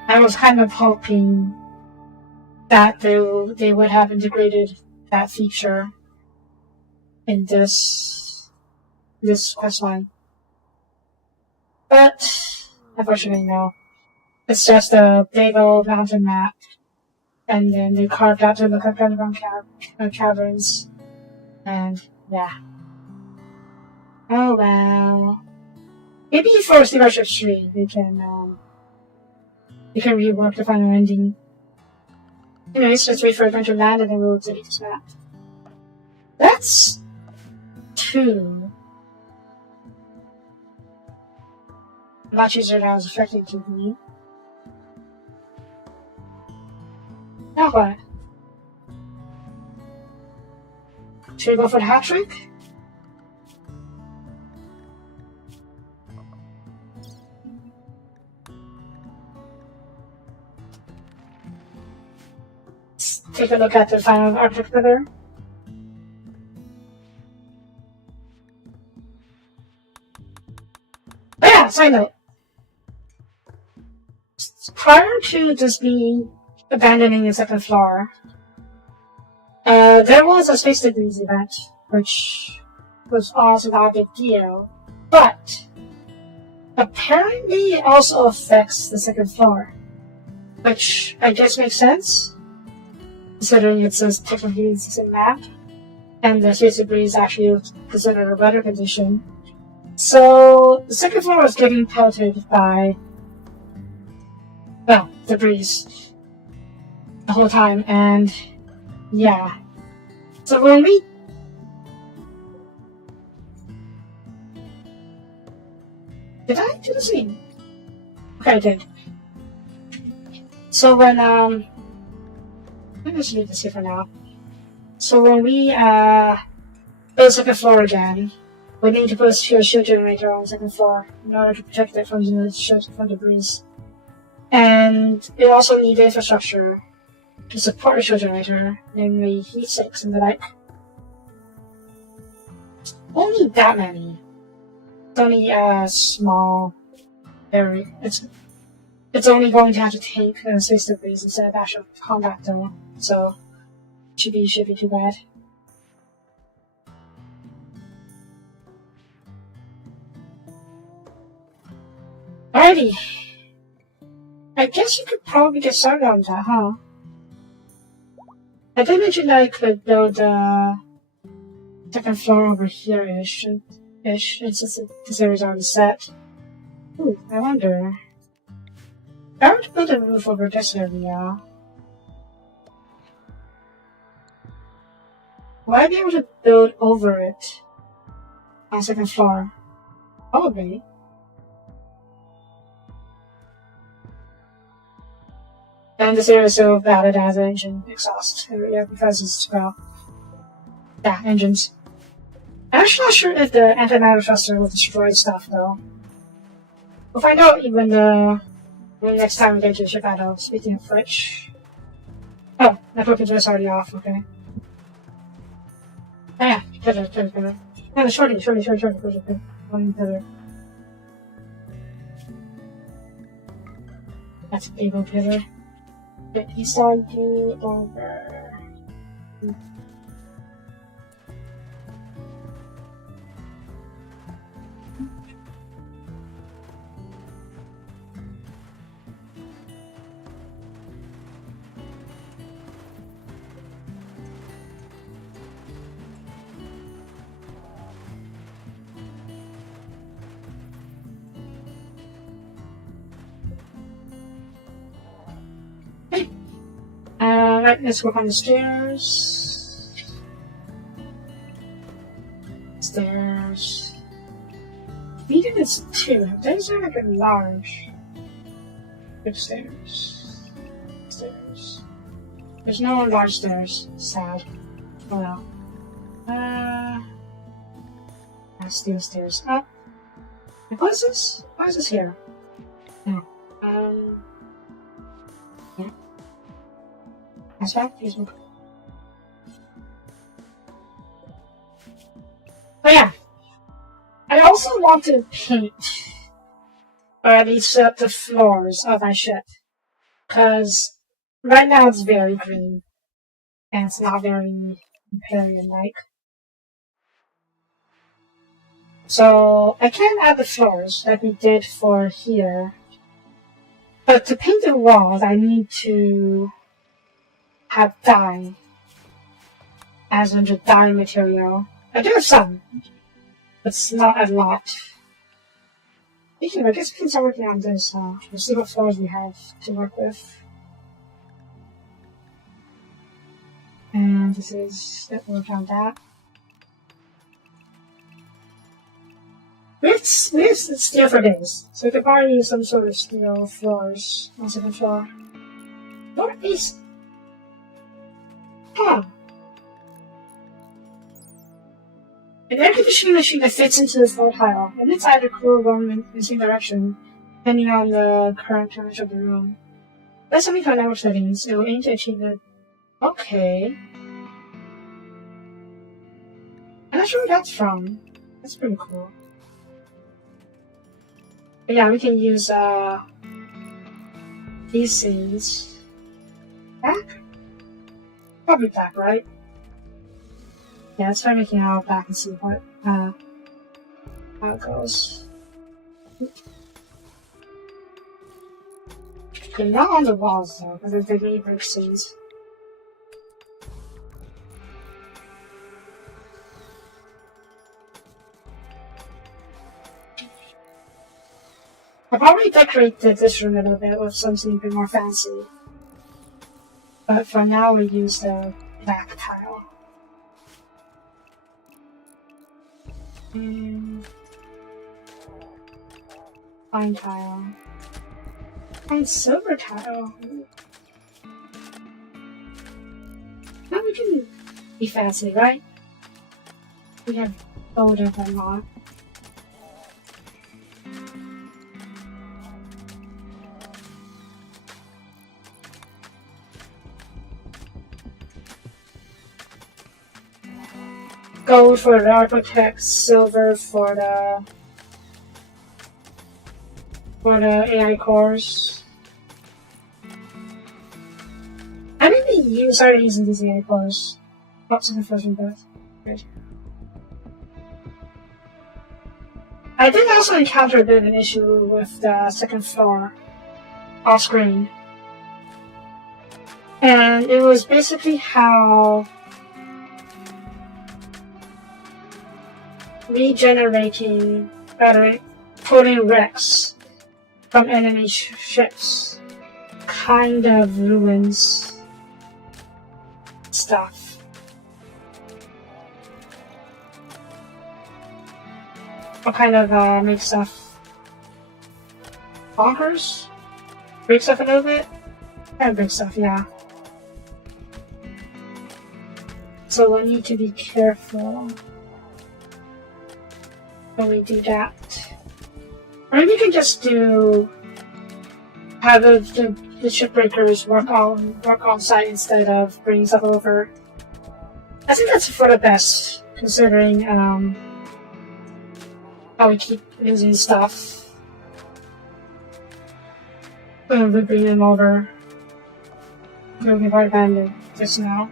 I was kind of hoping that they would have integrated that feature in this questline. But unfortunately, no. It's just a big old mountain map. And then they carved out to look up underground caverns. And, yeah. Oh, well. Maybe for Steamer Ship 3, they can rework the final ending. Anyways, let's wait for it to land and then we'll delete this map. That's 2. Much easier than I was expecting to be. Now what? Should we go for the hat trick? Let's take a look at the final Arctic Pillar. Oh yeah, side note. Prior to this being abandoning the second floor, there was a Space Degrees event, which was also not a big deal, but apparently it also affects the second floor, which I guess makes sense, considering it's technically the same map, and the Space Debris is actually considered a weather condition. So the second floor was getting pelted by, well, debris the whole time, and yeah. So when we did I do the same? Okay, I did. So when let me just leave this here for now. So when we build the second floor again, we need to put a shield generator on the second floor in order to protect it from debris. And it also needs infrastructure to support the shield generator, namely heat sinks and the like. Only that many. It's only a small area. It's only going to have to take space debris instead of actual combat though, so should be too bad. Alrighty. I guess you could probably get started on that, huh? I did mention that I could build a second floor over here-ish, since this area's already set. Ooh, I wonder. If I were to build a roof over this area, will I be able to build over it on the second floor? Probably. And this area is so valid as an engine exhaust area because it's, well, yeah, engines. I'm actually not sure if the antimatter thruster will destroy stuff though. We'll find out even the next time we get to the ship battle. Speaking of which. Oh, network is already off, okay. Oh yeah, pillar. Yeah, shorty. One pillar. That's a big old pillar. But he's starting over. Right, let's work on the stairs. Stairs. Medium is 2. Those are like a large. Big stairs. Stairs. There's no large stairs. Sad. Oh well. Let's do the stairs up. What is this? Why is this here? No. Yeah. That's back. Facebook. But yeah. I also want to paint, or at least set up the floors of my ship. Because right now it's very green. And it's not very Imperial-like. So I can add the floors like we did for here. But to paint the walls, I need to have dye. As in the dye material. I do have some. But it's not a lot. Speaking of, I guess we can start working on this. We'll see what floors we have to work with. And this is that work on that. We have steel for days, so we could probably use some sort of steel floors on the second floor. What are these? Oh. An air conditioning machine that fits into the floor tile, and it's either cool or going in the same direction, depending on the current temperature of the room. That's something for network settings. It will aim to achieve the. Okay. I'm not sure where that's from. That's pretty cool. But yeah, we can use these scenes. Back? Probably back, right? Yeah, let's try making it all back and see what how it goes. Okay, not on the walls though, because they're really brick scenes. I'll probably decorate this room a little bit with something a bit more fancy. But for now, we use the black tile. And fine tile. Fine silver tile. Now we can be fancy, right? We have gold up and not. Gold for the architects, silver for the AI cores. I didn't started using these AI cores. Lots of the first one, good. I did also encounter a bit of an issue with the second floor off screen. And it was basically how regenerating, pulling wrecks from enemy ships kind of ruins stuff. Or kind of makes stuff bonkers? Break stuff a little bit? Kind of break stuff, yeah. So we'll need to be careful when we do that. Or maybe we can just have the shipbreakers work on site instead of bringing stuff over. I think that's for the best, considering how we keep losing stuff when we bring them over. We've already abandoned just now.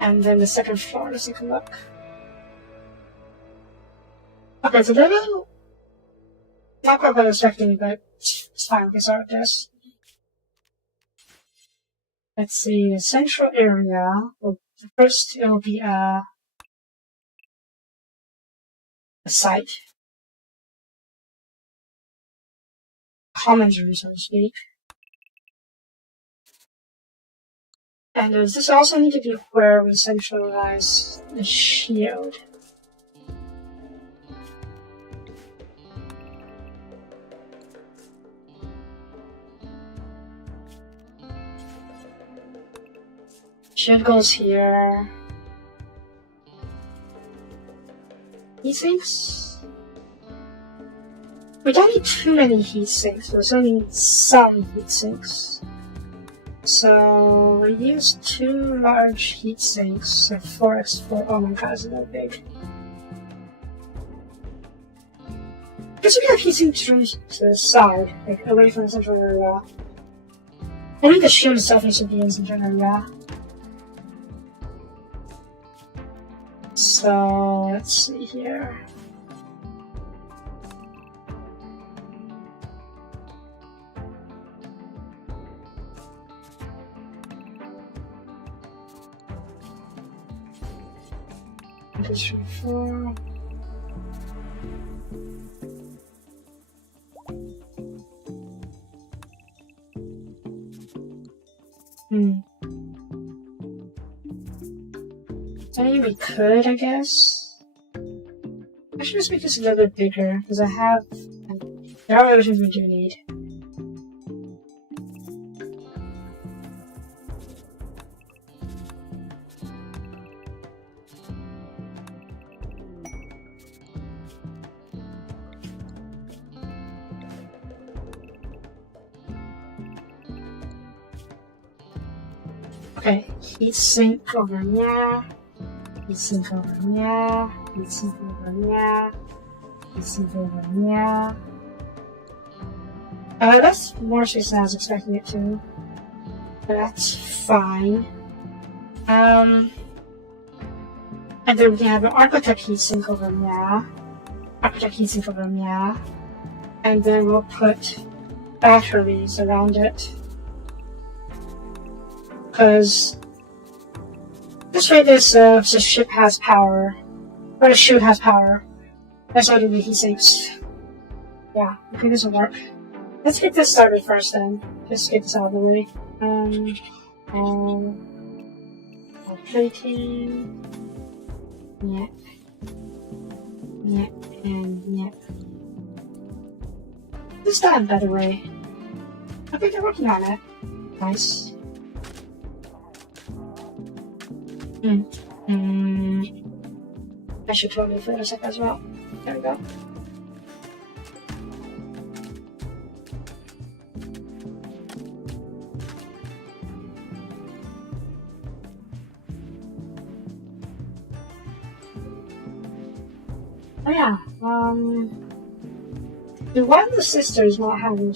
And then the second floor, let's take a look. Okay, so they're not quite what I was expecting, but it's fine, we can start with this. Let's see, the central area. Well, first it will be a site. commentary, so to speak. And does this also need to be where we centralize the shield? Shield goes here. Heat sinks? We don't need too many heat sinks, we still need some heat sinks. So we use 2 large heat sinks at 4x4. Oh my god, isn't that big? I guess we can have heat sinks to the side, like away from the central area. I think the shield itself needs to be in the central area. So let's see here. Just 4. I mean, we could, I guess. I should just make this a little bit bigger, because I have. There are items we do need. Okay, heat sink over here. Heat sink over here. Heat sink over here. Heat sink over here. That's more space than I was expecting it to. But that's fine. And then we can have an architect heatsink over here. Architect heatsink over here. And then we'll put batteries around it. Because this way this ship has power. Or the shield has power. That's why the heatsinks. Yeah, I think this will work. Let's get this started first then. Just get this out of the way. Plating. Yep. Yep, and yep. It's done, by the way. I think they're working on it. Nice. I should totally fill this up as well. There we go. Oh yeah, if one of the sisters not having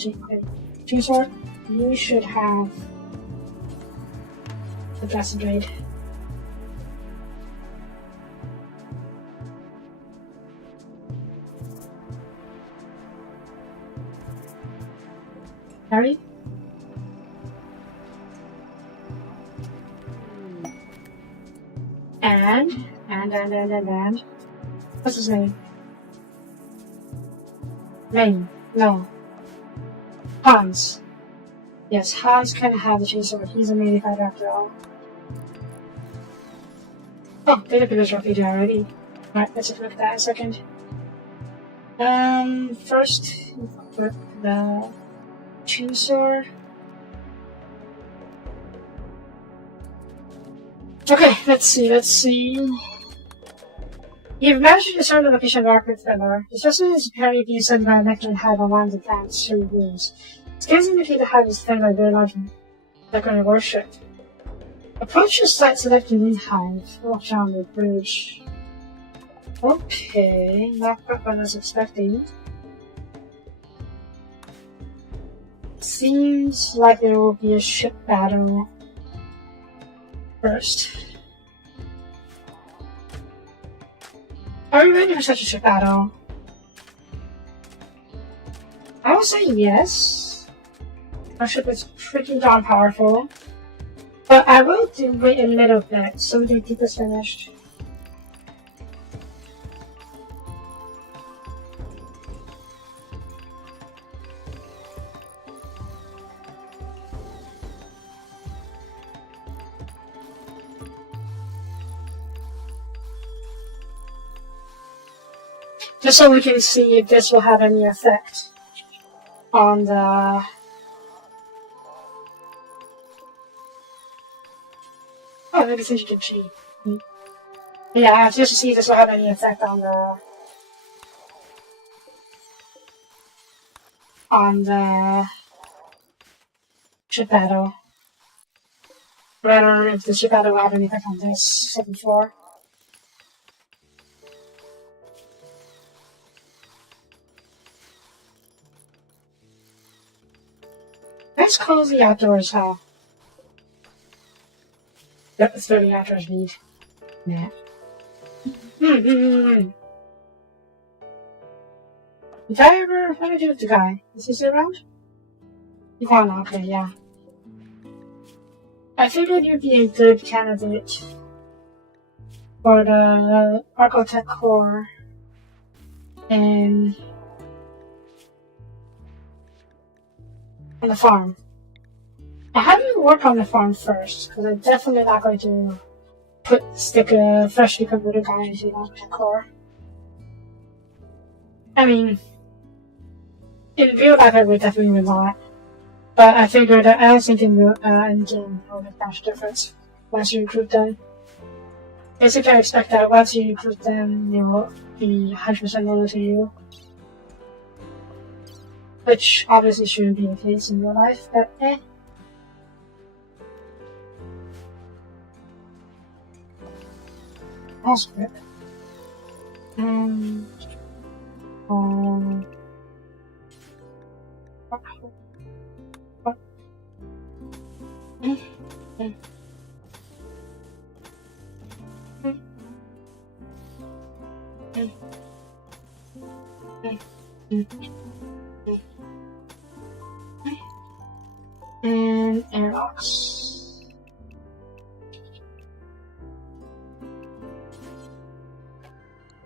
two sword, you should have the Blessed Blade. Harry? And what's his name? Main. No. Hans. Yes, Hans can have the chainsaw. He's a melee fighter after all. Oh, they look at this RPG already. Alright, let's look at that in a second. First, put the chainsaw. Okay, let's see. You've managed to discern the location of the Arctic Feather. The specimen is apparently being studied by a nectar hive on lands and planets through rooms. Scans indicate the hive is fed by very large nectar worship. Approach the site selected in hive. Watch on the bridge. Okay, not quite what I was expecting. Seems like there will be a ship battle first. Are we ready for such a ship battle? I will say yes. Our ship is pretty darn powerful. But I will wait a little bit so we can keep this finished. Just so we can see if this will have any effect on the... Oh, maybe since you can cheat. Yeah, just to see if this will have any effect on the ship battle. Rather, if the ship battle will have any effect on this second floor. Nice cozy outdoors, huh? Yep, it's 30 outdoors need. Yeah. The guy ever... What did I do with the guy? Is he still around? He's gone, okay, yeah. I figured you'd be a good candidate for the Architect Core on the farm. I have you work on the farm first, because I'm definitely not going to stick a freshly converted guy into the Architect Core. I mean, in real life I would definitely not. But I figured that I don't think in game it will make much difference once you recruit them. Basically, I expect that once you recruit them, they will be 100% loyal to you. Which obviously shouldn't be the case in real life, but eh. That's good. And airlocks.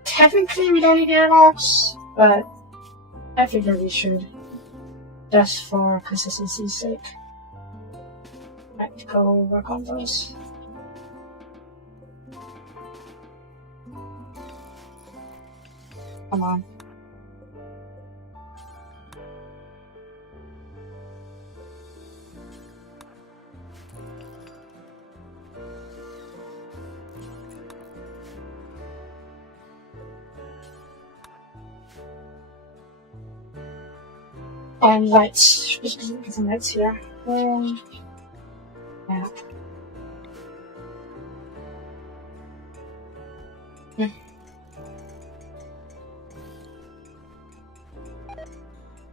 Technically we don't need airlocks, but I figure we should, just for consistency's sake. Might go work on those. Come on. And lights. Just get some lights here. Yeah.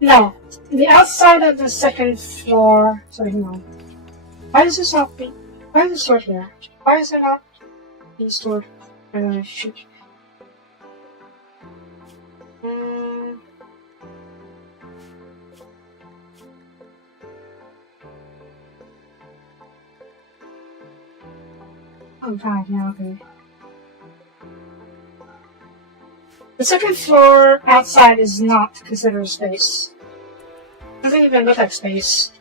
No, the outside of the second floor. Sorry, no. Why does this not be? Why is it stored here? Why is it not being stored? Shoot. Oh, God, yeah, okay. The second floor outside is not considered space. It doesn't even look like space.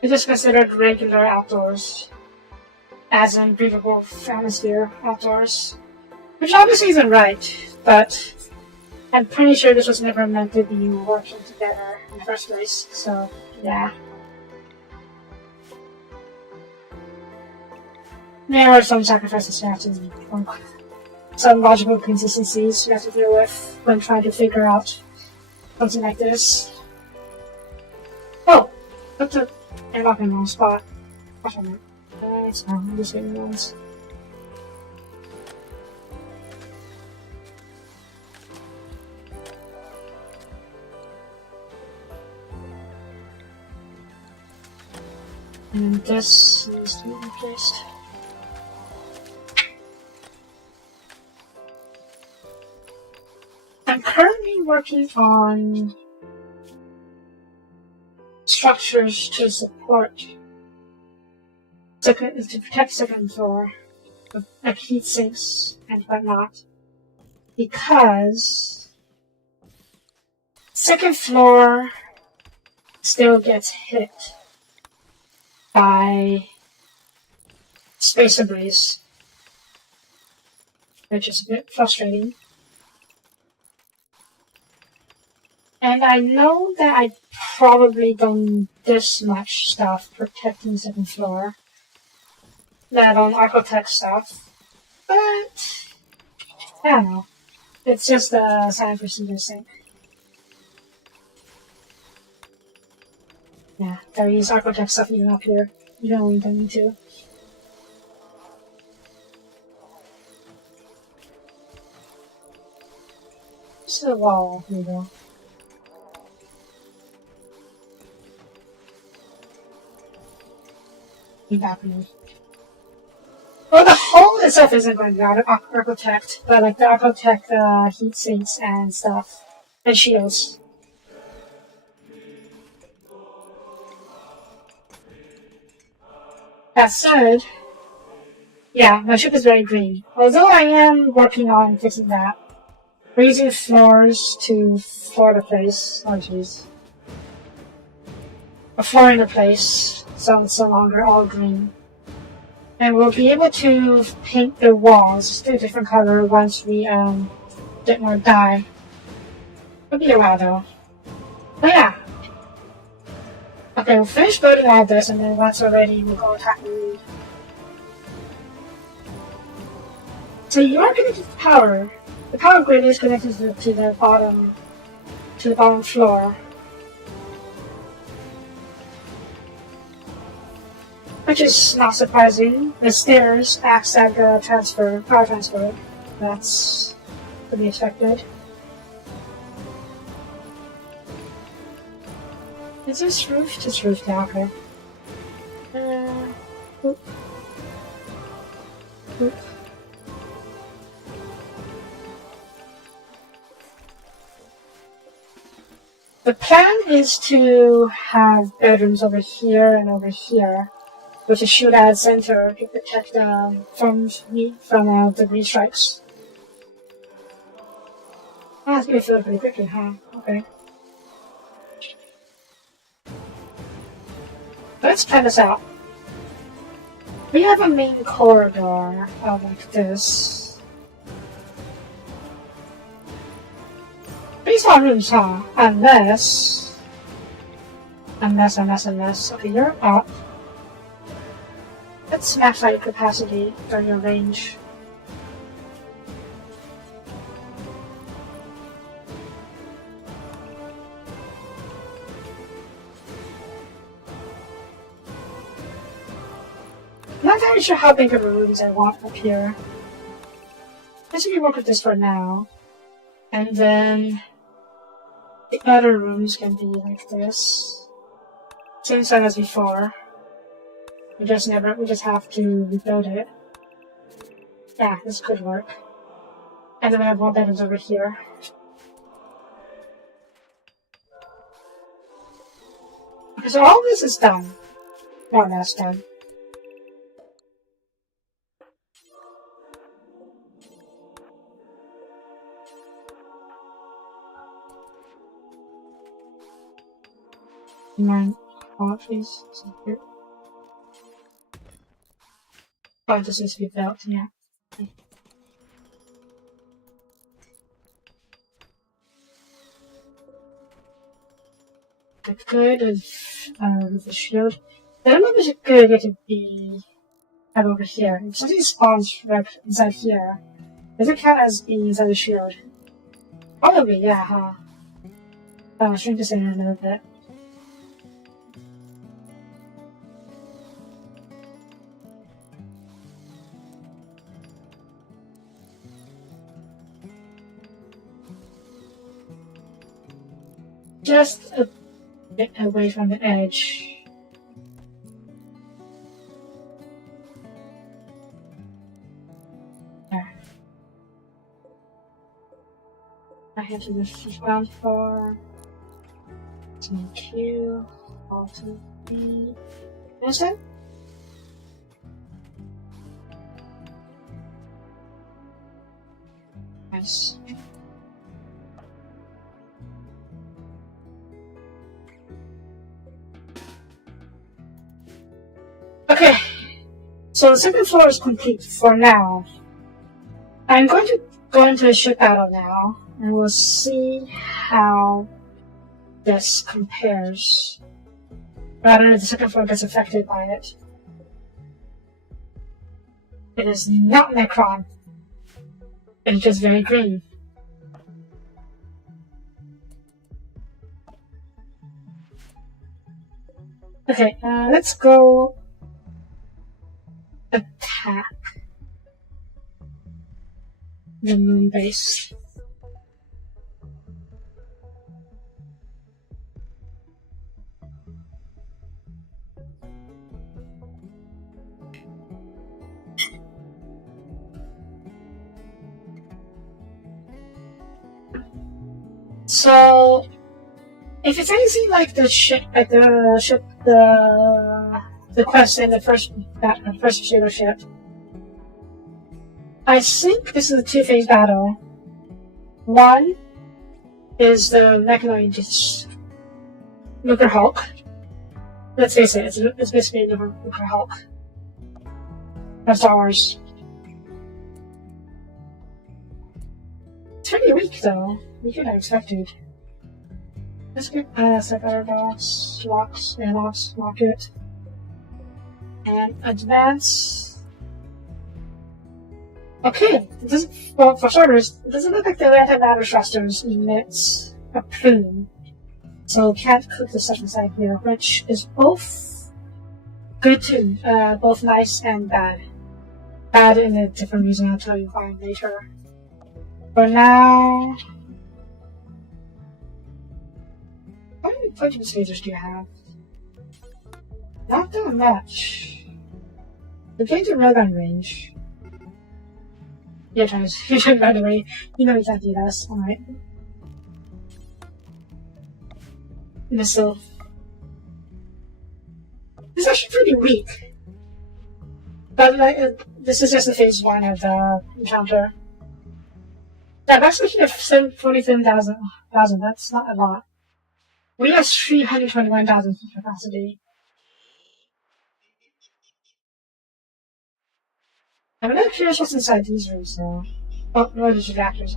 It's just considered regular outdoors. As in breathable atmosphere outdoors. Which obviously isn't right, but I'm pretty sure this was never meant to be working together in the first place, so yeah. There are some sacrifices you have to make, some logical consistencies you have to deal with when trying to figure out something like this. Oh! Put the airlock in the wrong spot. Watch on that. It's fine, I'm just getting ones. And this needs to be replaced. I'm currently working on structures to support to protect second floor, like heat sinks and whatnot, because second floor still gets hit by space debris, which is a bit frustrating. And I know that I probably done this much stuff protecting the second floor. That on architect stuff. But I don't know. It's just a sign for procedures thing. Yeah, gotta use architect stuff even up here. You don't need to. Just a wall, here we go. Happening. Well, the hole itself isn't going to be out of architect, but like the architect heat sinks and stuff, and shields. That said, yeah, my ship is very green. Although I am working on fixing that. We're using floors to floor the place. Oh jeez. A floor in the place, so it's no longer all green. And we'll be able to paint the walls to a different color once we get more dye. It'll be a while though. But yeah. Okay, we'll finish building all this, and then once we're ready, we'll go attack the lead. So you are connected to power. The power grid is connected to the bottom floor. Which is not surprising. The stairs acts as the power transfer. That's to be expected. Is this roof? Just roof now, okay. Oop. Oop. The plan is to have bedrooms over here and over here, with a shield at the center to protect from the green strikes. Ah, it's gonna fill up pretty quickly, huh? Okay. Let's plan this out. We have a main corridor like this. These are rooms, huh? Unless. Okay, you're up. Let's max out your capacity during your range. I'm not very sure how big of a rooms I want up here. Let's maybe work with this for now. And then the other rooms can be like this. Same size as before. We just have to rebuild it. Yeah, this could work. And then we have more bedrooms over here. Okay, so all this is done. More or less done. Mine, please. Oh, this needs to be built, yeah. Good with the shield. I don't know if it's good to be over here. If something spawns right inside here, does it count as being inside the shield? Probably, yeah, huh? Shrink this in a little bit. Just a bit away from the edge. There. I have to move this down for Q, Alt B. Understand? Nice. Okay, so the second floor is complete for now. I'm going to go into a ship battle now, and we'll see how this compares. But I don't know if the second floor gets affected by it. It is not Necron. It's just very green. Okay, let's go attack the moon base. So, if it's anything like the quest in the first shooter ship, I think this is a two-phase battle. One is the mechanoid Nuclear Hulk. Let's face it, it's basically a Nuclear Hulk from Star Wars. It's pretty weak though. We could have expected. Let's get second box, locks, lock it. And advance. Okay, it doesn't, well, for starters, it doesn't look like the anti-matter thrusters emits a plume. So can't cook the stuff inside here, which is both good too. Both nice and bad. Bad in a different reason I'll tell you why later. For now, how many poison phasers do you have? Not that much. We're getting to railgun range. Yeah, guys, you should, by the way. You know you can't beat us, alright. Missile. It's actually pretty weak. But like, this is just the phase 1 of the encounter. Yeah, that's looking at 47,000. That's not a lot. We have 321,000 capacity. I'm really curious what's inside these rooms though. Oh, no, there's reactors.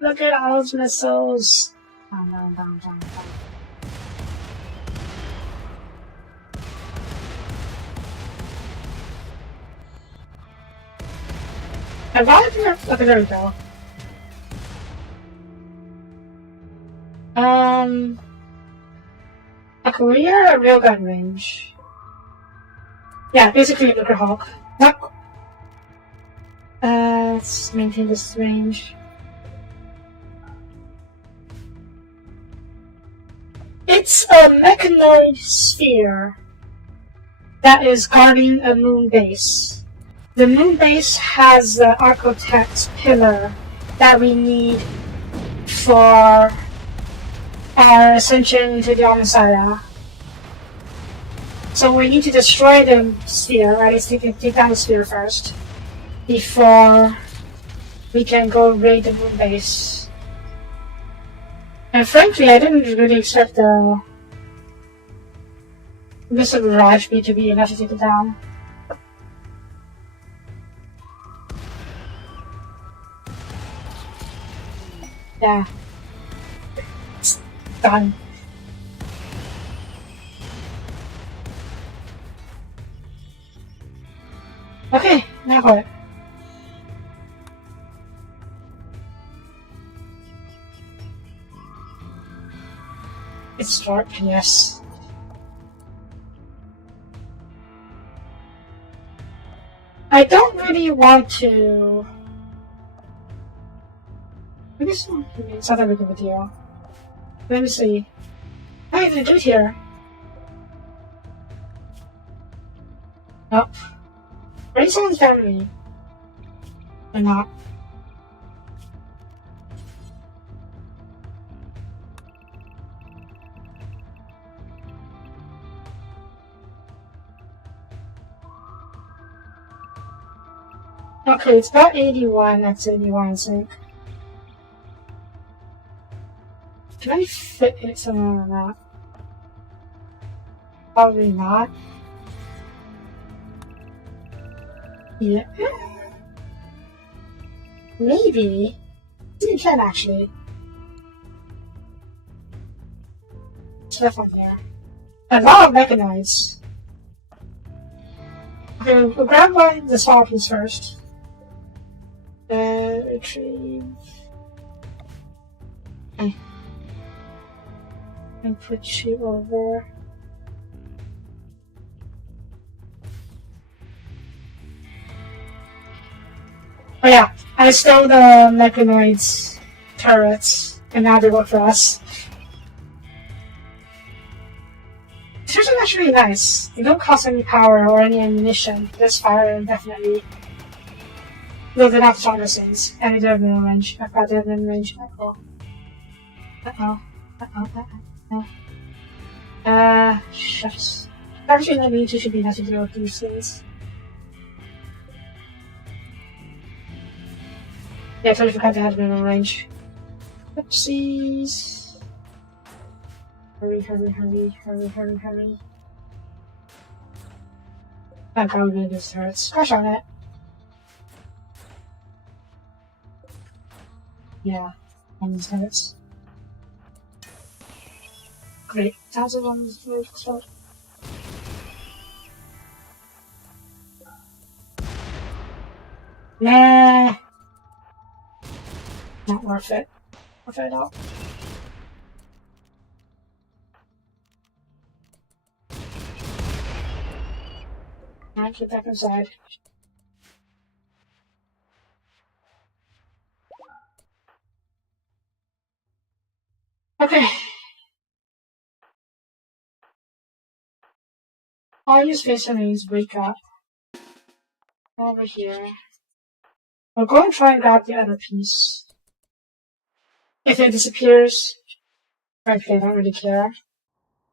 Look at all those missiles. Down. I wanted to have, okay, there we go. Okay, we are at railgun range. Yeah, basically a Nuclear Hulk. Not. Let's maintain this range. It's a mechanoid sphere that is guarding a moon base. The moon base has the architect's pillar that we need for our ascension to the Omnissiah. So we need to destroy the sphere, or at least take down the sphere first, before we can go raid the moon base. And frankly, I didn't really expect the missile barrage to be enough to take it down. Yeah. It's done. Okay, now for it. It's dark, yes. I don't really want to. Maybe it's not everything with you. Let me see. What are you gonna do here? Nope. Raid someone's family. Or not. Okay, it's about 81, that's 81, I think. Can I fit it somewhere on that? Probably not. Yeah. Maybe. You can actually. Stuff on there. A lot of mechanites. Okay, we'll grab one the Soapies first. Retrieve. Okay. And put you over. Oh yeah, I stole the mechanoids turrets, and now they work for us. These are actually nice. They don't cost any power or any ammunition. This fire definitely. No, they're not strongest things. And they have no range. I forgot they have no range. Uh-oh. Shucks. Actually, that means you should be nothing to do with these things. Yeah, I totally forgot they had minimum range. Oopsies. Hurry. I'm probably gonna do turrets. Crash on it. Yeah, on these turrets. Great. Sounds like one is really close. Nah. Not worth it. Worth it out. Alright, get back inside. Okay. All you space enemies wake up. Over here. We'll go and try and grab the other piece. If it disappears, frankly, I don't really care.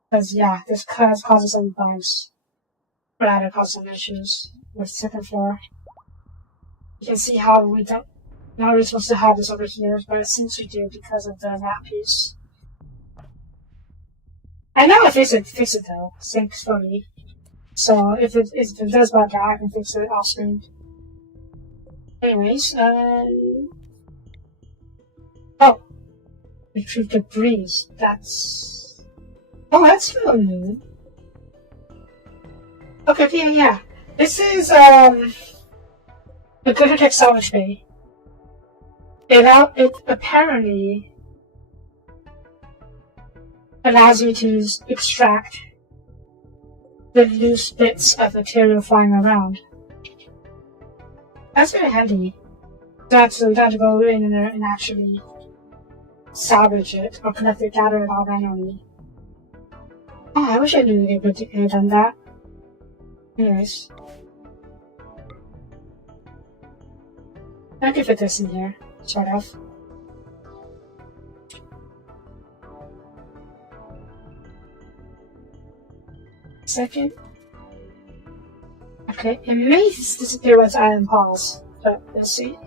Because, yeah, this causes some bugs. Rather, causes some issues with the second floor. You can see how we don't. Not really supposed to have this over here, but it seems we do because of the map piece. I know I fix it though, thankfully. So if it does bug out, I can fix it off screen. Anyways, oh, retrieve debris. That's really new. Okay, yeah. This is the Good Tech Salvage Bay. It apparently allows you to extract the loose bits of material flying around. That's very handy. That's you have to go in there and actually salvage it or collect it, gather it all manually. Oh, I wish I knew they could have done that. Anyways. I could fit this in here, sort of. Second. Okay, it may disappear once I unpause, but let's see.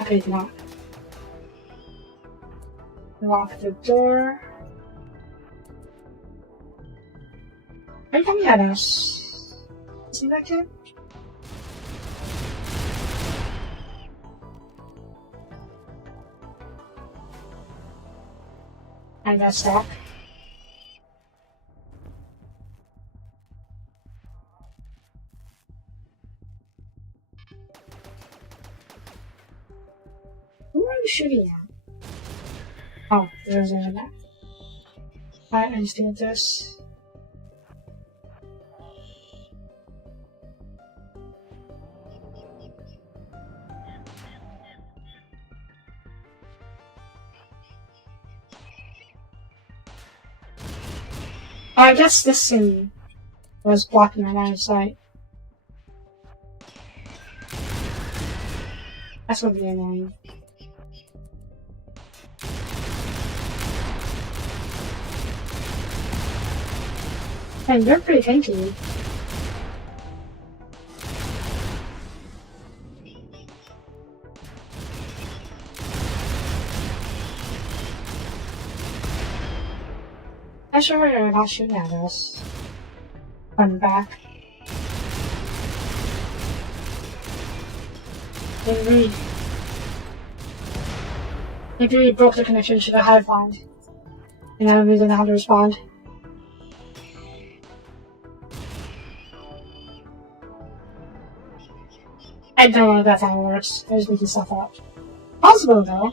Okay, not. Lock the door. Are you coming at us? See that kid? I got stuck. Who are you shooting at? Oh, there's a map. Alright, I just did this. Oh, I guess this thing was blocking my line of sight. That's gonna be annoying. Hey, you're pretty tanky. I'm sure you're not shooting at us. Run back. Maybe we broke the connection to the hive mind. And now we don't know how to respond. I don't know if that's how it works. I just making stuff up. Possible though.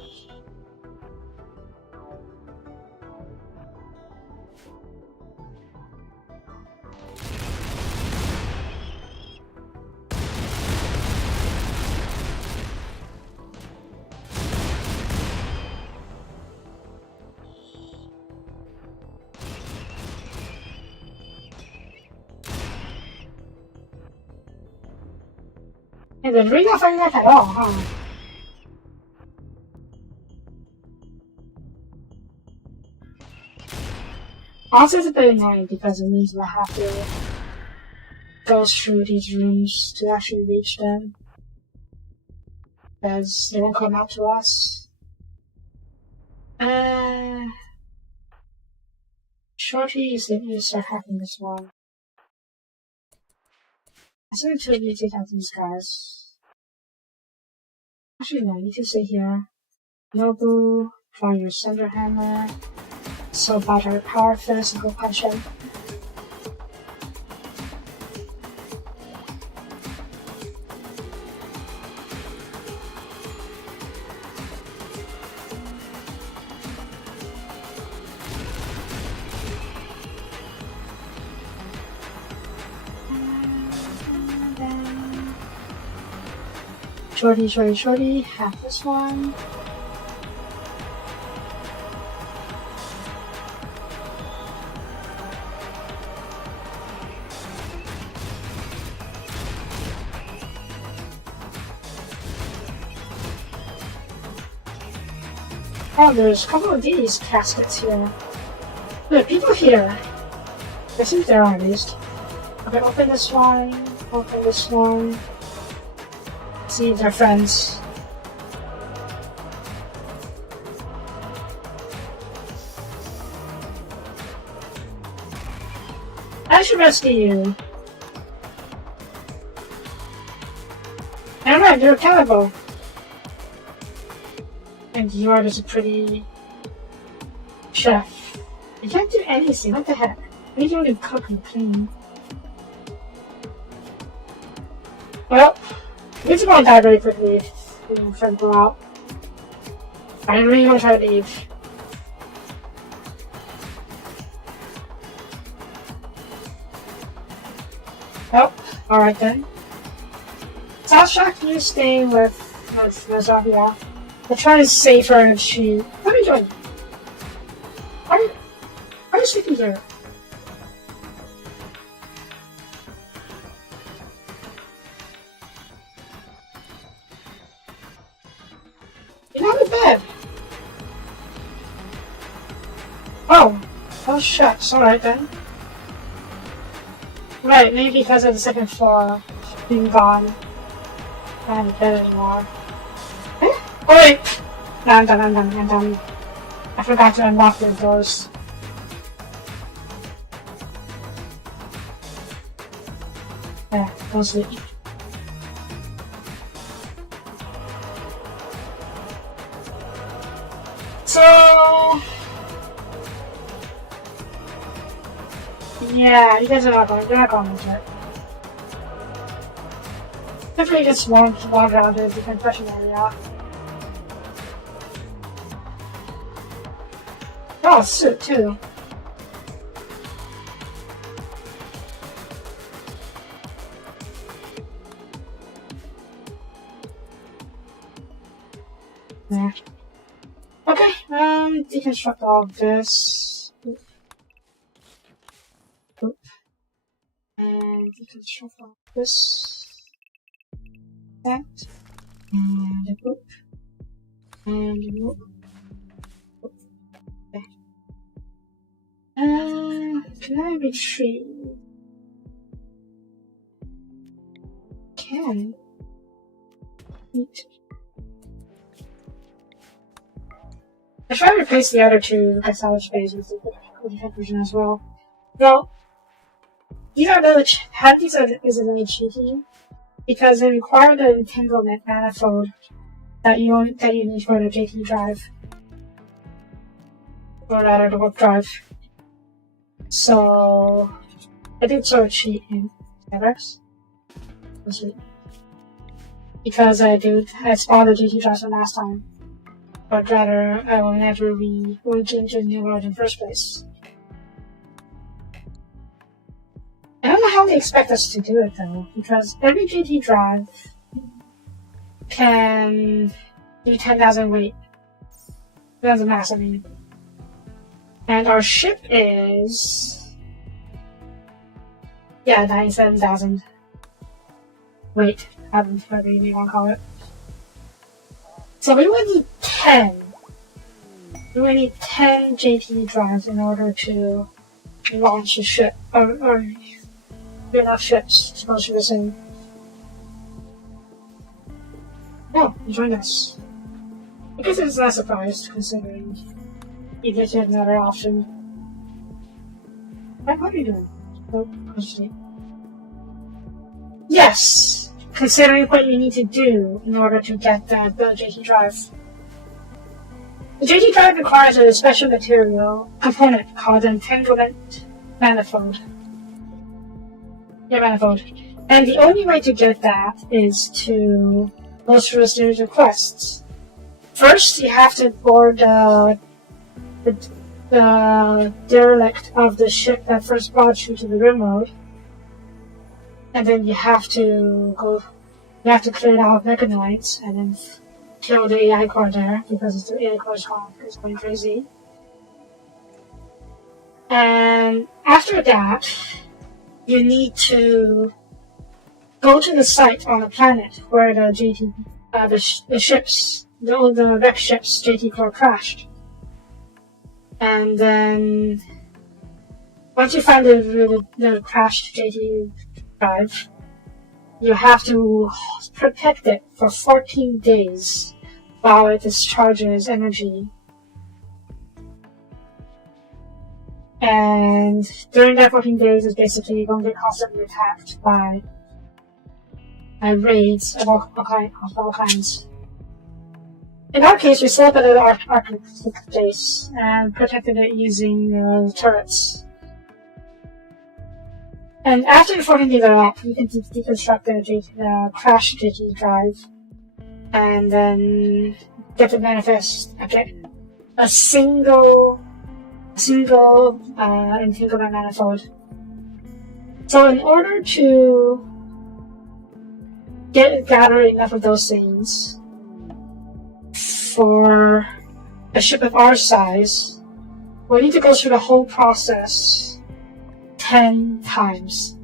And then we're not finding that at all, huh? Also, it's a bit annoying because it means we'll have to go through these rooms to actually reach them. Because they won't come out to us. Shorty is going to start hacking this one. I still need to take out these guys. Actually, no, you can stay here. Nobu, draw your Cinder Hammer. So about our power fist and go punch him. Shorty, have this one. Oh, there's a couple of these caskets here. There are people here. I think there are at least. Okay, open this one. Open this one. See if they're friends. I should rescue you. Alright, you're a cannibal. And you are just a pretty chef. You can't do anything, what the heck? You don't even cook and clean. Well, we're just gonna die very quickly if we don't go out. I'm really gonna try to leave. Oh, alright then. So I was shocked you staying with Soapie. They're trying to save her and she... What are you doing? Are you sleeping here? You're not in bed. Oh shucks, alright then. Right, maybe because of the second floor being gone. I don't have a bed anymore. Oh wait! No, I'm done. I forgot to unlock the doors. Yeah, go sleep. So... yeah, you guys are not going to it. Definitely just won't walk around the decompression area. Oh, suit too. Yeah. Okay, deconstruct all of this. Oop. And deconstruct all of this. That. And a book. And a book. Okay. Can I retrieve? Can. Neat. I try to replace the other two exile space with the with the tech version as well. Well, these are village is a village cheating because they require the entanglement manifold that you need for the JT drive, or rather the warp drive. So I did sort of cheat in Cyberx. Because I spawned the JT drive from last time. But rather, I will never be going to a new world in the first place. I don't know how they expect us to do it though, because every JT drive can do 10,000 weight. That's a mass, I mean. And our ship is... yeah, 97,000 weight, whatever you want to call it. So we would need 10. We would need 10 JT drives in order to launch a ship, or enough ships to launch the same. Oh, you joined us. I guess it's not surprised, considering you just had another option. What are you doing? Oh, question. Yes! Considering what you need to do in order to get the JT drive. The JT drive requires a special material component called an entanglement manifold. Yeah, manifold. And the only way to get that is to go through a series of quests. First, you have to board the derelict of the ship that first brought you to the RimWorld. And then you have to clear it out of mechanites and then kill the AI core there because the AI core is going crazy. And after that, you need to go to the site on the planet where the wrecked ships JT core crashed. And then once you find the crashed JT drive, you have to protect it for 14 days while it discharges energy. And during that 14 days, it's basically going to be constantly attacked by raids of all kinds. In our case, we set up another Arctic base and protected it using turrets. And after the 14 days are up, you can deconstruct the crashed JT drive and then get to manifest a single entanglement manifold. So in order to gather enough of those things for a ship of our size, we need to go through the whole process 10 times.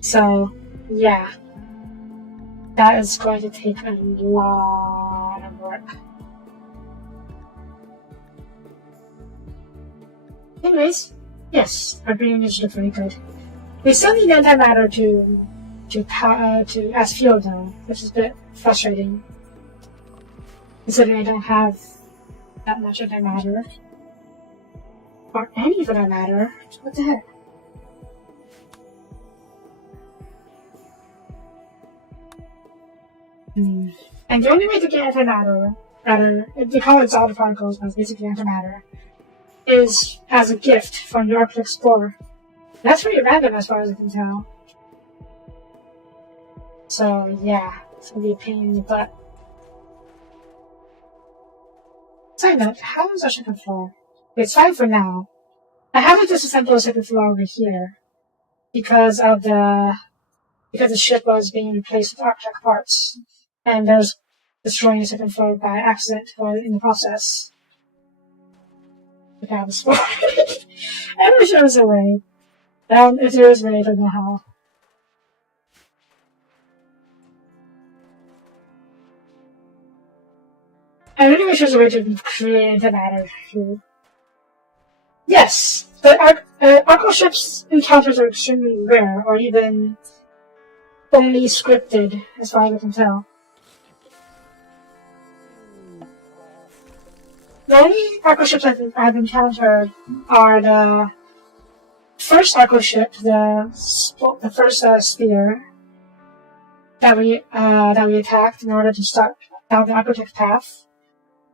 So, yeah. That is going to take a lot of work. Anyways, yes, our green is very good. We still need antimatter to as fuel though, which is a bit frustrating. Considering I don't have that much antimatter. Or any of that matter. What the heck? And the only way to get antimatter, they call it solid particles, but it's basically antimatter, is as a gift from the Arctic Explorer. That's pretty random as far as I can tell. So yeah, it's gonna be a pain in the butt. Side note, how is our second floor? It's fine for now. I have to disassemble the second floor over here because the ship was being replaced with Arctic parts, and there's destroying the second floor by accident or in the process. Look at this floor. I wish there was a way. If there is a way, I don't know how. I really wish there was a way to create antimatter too. Yes, but Arco ships encounters are extremely rare, or even only scripted, as far as I can tell. The only arco ships I've encountered are the first arco ship, the first spear that we attacked in order to start down the architect path,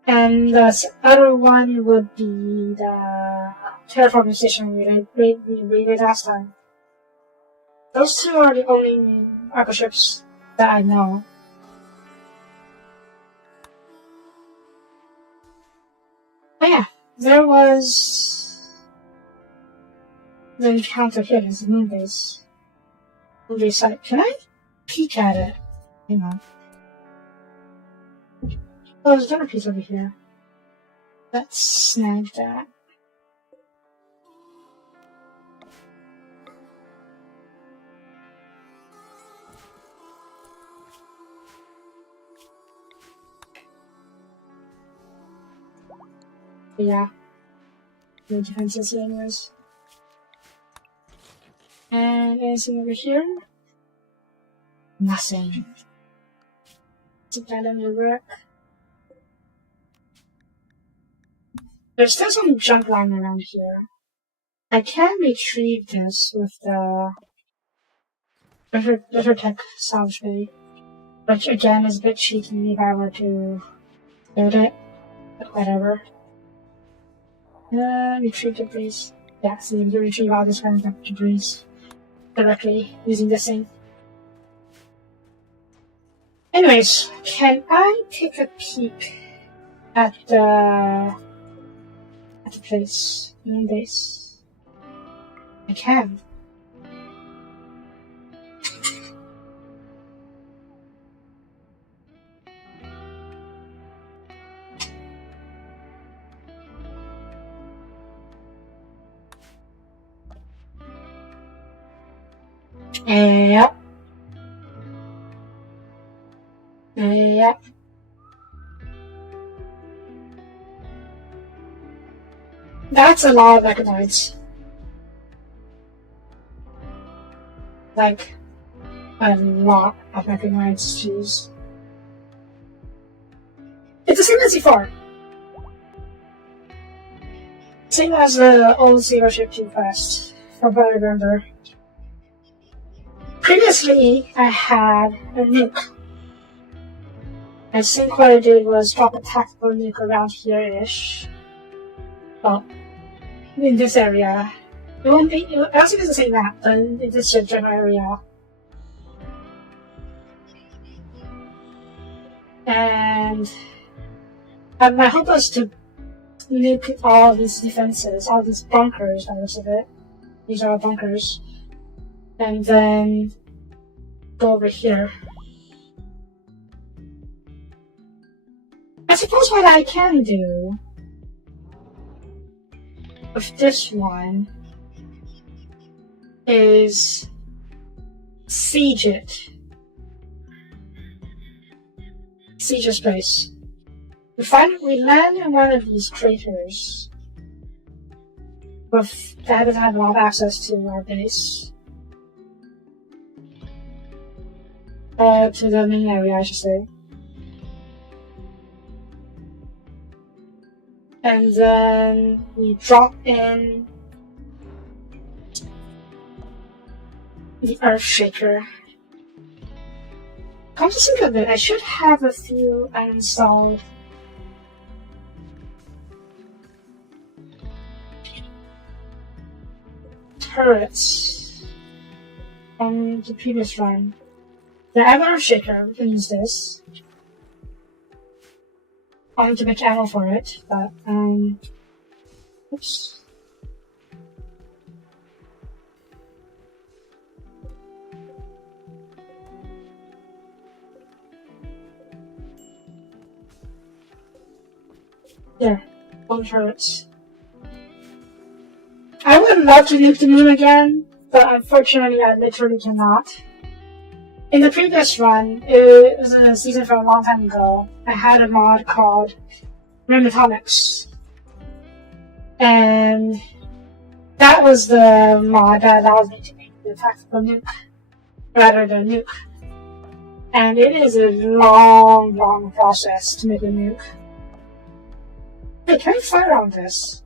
and the other one would be the terraforming station we raided last time. Those two are the only arco ships that I know. Oh yeah, there was the encounter here. There's the moon base. Moon base site. Can I peek at it? Hang on. Oh, there's another piece over here. Let's snag that. But yeah. No defenses here anyways. And anything over here? Nothing. Take that on your wreck. There's still some junk lying around here. I can retrieve this with the River Tech salvage bay, which again is a bit cheeky if I were to build it, but whatever. Retrieve debris. Yeah, so you can retrieve all this kind of debris directly using this thing. Anyways, can I take a peek at the place, moon base? I can. Yep. Yep. That's a lot of mechanoids. Like, a lot of mechanoids, jeez. It's the same as before. Same as the old Sailor Ship 2 quest, from what I remember. Previously, I had a nuke. I think what I did was drop a tactical nuke around here-ish. Well, in this area. It won't be, I don't think it's the same map, but in this general area. And my hope was to nuke all these defenses, all these bunkers, by the looks of it. These are bunkers. And then go over here. I suppose what I can do with this one is siege it. Siege this place. We land in one of these craters that doesn't have a lot of access to our base. To the main area, I should say. And then we drop in the Earth Shaker. Come to think of it, I should have a few uninstalled turrets from the previous run. The Earth Shaker, we can use this. I need to make ammo for it, but, oops. There, bomb turrets. I would love to nuke the moon again, but unfortunately I literally cannot. In the previous run, it was in a season from a long time ago, I had a mod called RimWorld, and that was the mod that allows me to make the tactical nuke, rather than nuke. And it is a long process to make a nuke. Hey, can I fire on this?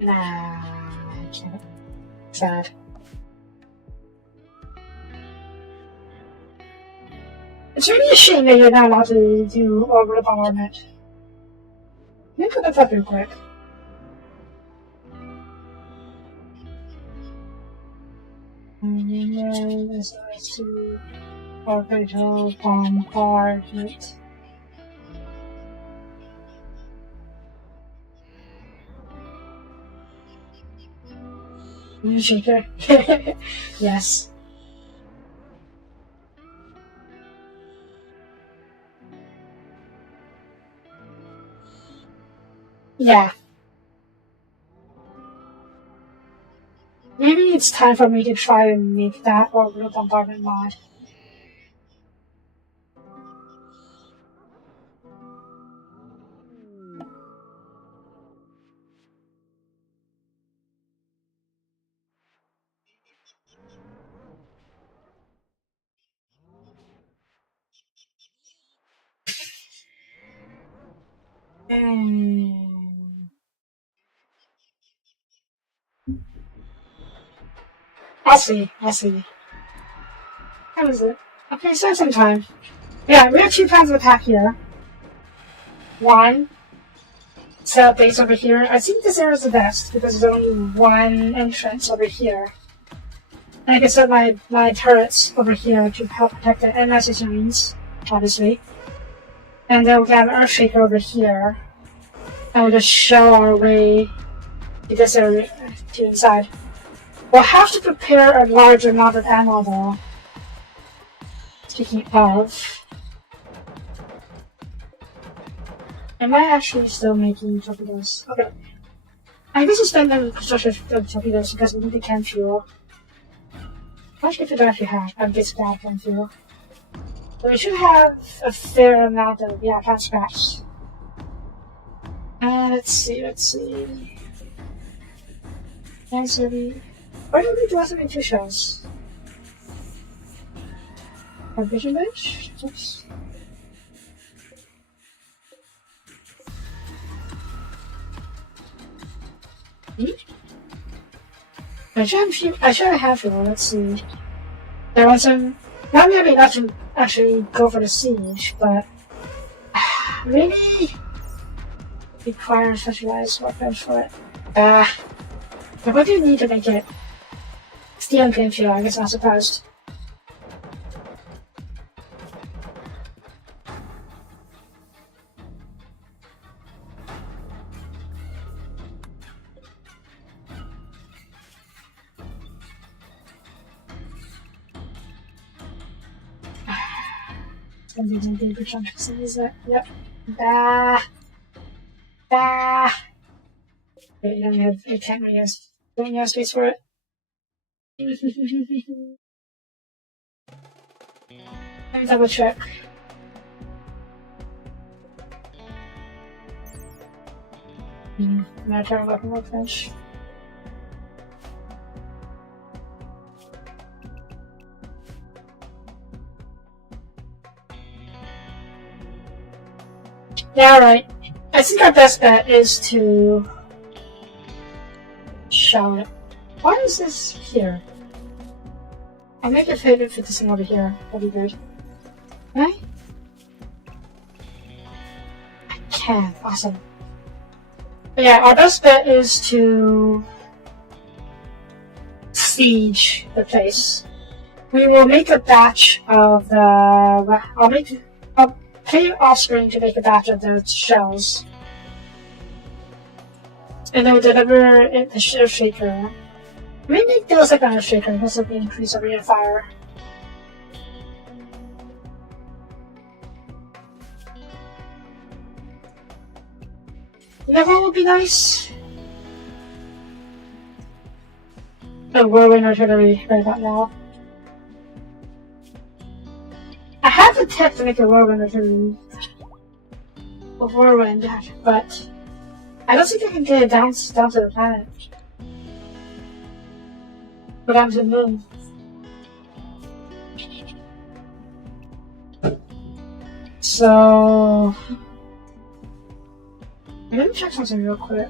Nah, I can't. Sad. It's really a shame that you're not allowed to do orbital bombardment. Let me put that up real quick. This is to orbital bombardment. Shaker. Yes. Yeah. Maybe it's time for me to try and make that orbital bombardment mod. I see. How is it? Okay, so some time. Yeah, we have 2 plans of attack here. One, set up base over here. I think this area is the best because there's only 1 entrance over here. And I can set my turrets over here to help protect it, and that's means, obviously. And then we have an Earthshaker over here. And we'll just shell our way to this area, to inside. We'll have to prepare a large amount of ammo though. Speaking of, am I actually still making torpedoes? Okay. I guess I'll spend the construction of torpedoes because we need the chem fuel. How much do I actually have? I guess bad chem fuel. But we should have a fair amount of, yeah, plant scraps. Let's see. Why don't we do us in 2 shells? Our vision bench? Oops. I should have fuel, let's see. There was some. Not maybe not to actually go for the siege, but really require specialized weapons for it. But what do you need to make it? Steel chem fuel, I guess not surprised. Gonna be some bigger chunks of these. Yep. Bah. Wait, you can't really don't have space for it. Let me double check. Military weapon workbench. Yeah, alright. I think our best bet is to shell it. Why is this here? I'll make it fit this thing over here. That'd be good. Can I can. Awesome. But yeah, our best bet is to siege the place. We will make a batch of the. I'll pay Offspring to make a batch of the shells. And then we'll deliver it the Earthshaker. We make those like an Earthshaker because of the increase of rate of fire. You know what would be nice? A whirlwind artillery right about now. I have the tech to make a whirlwind artillery. A whirlwind, but I don't think I can get it down to the planet. But down to the moon. So Let me check something real quick.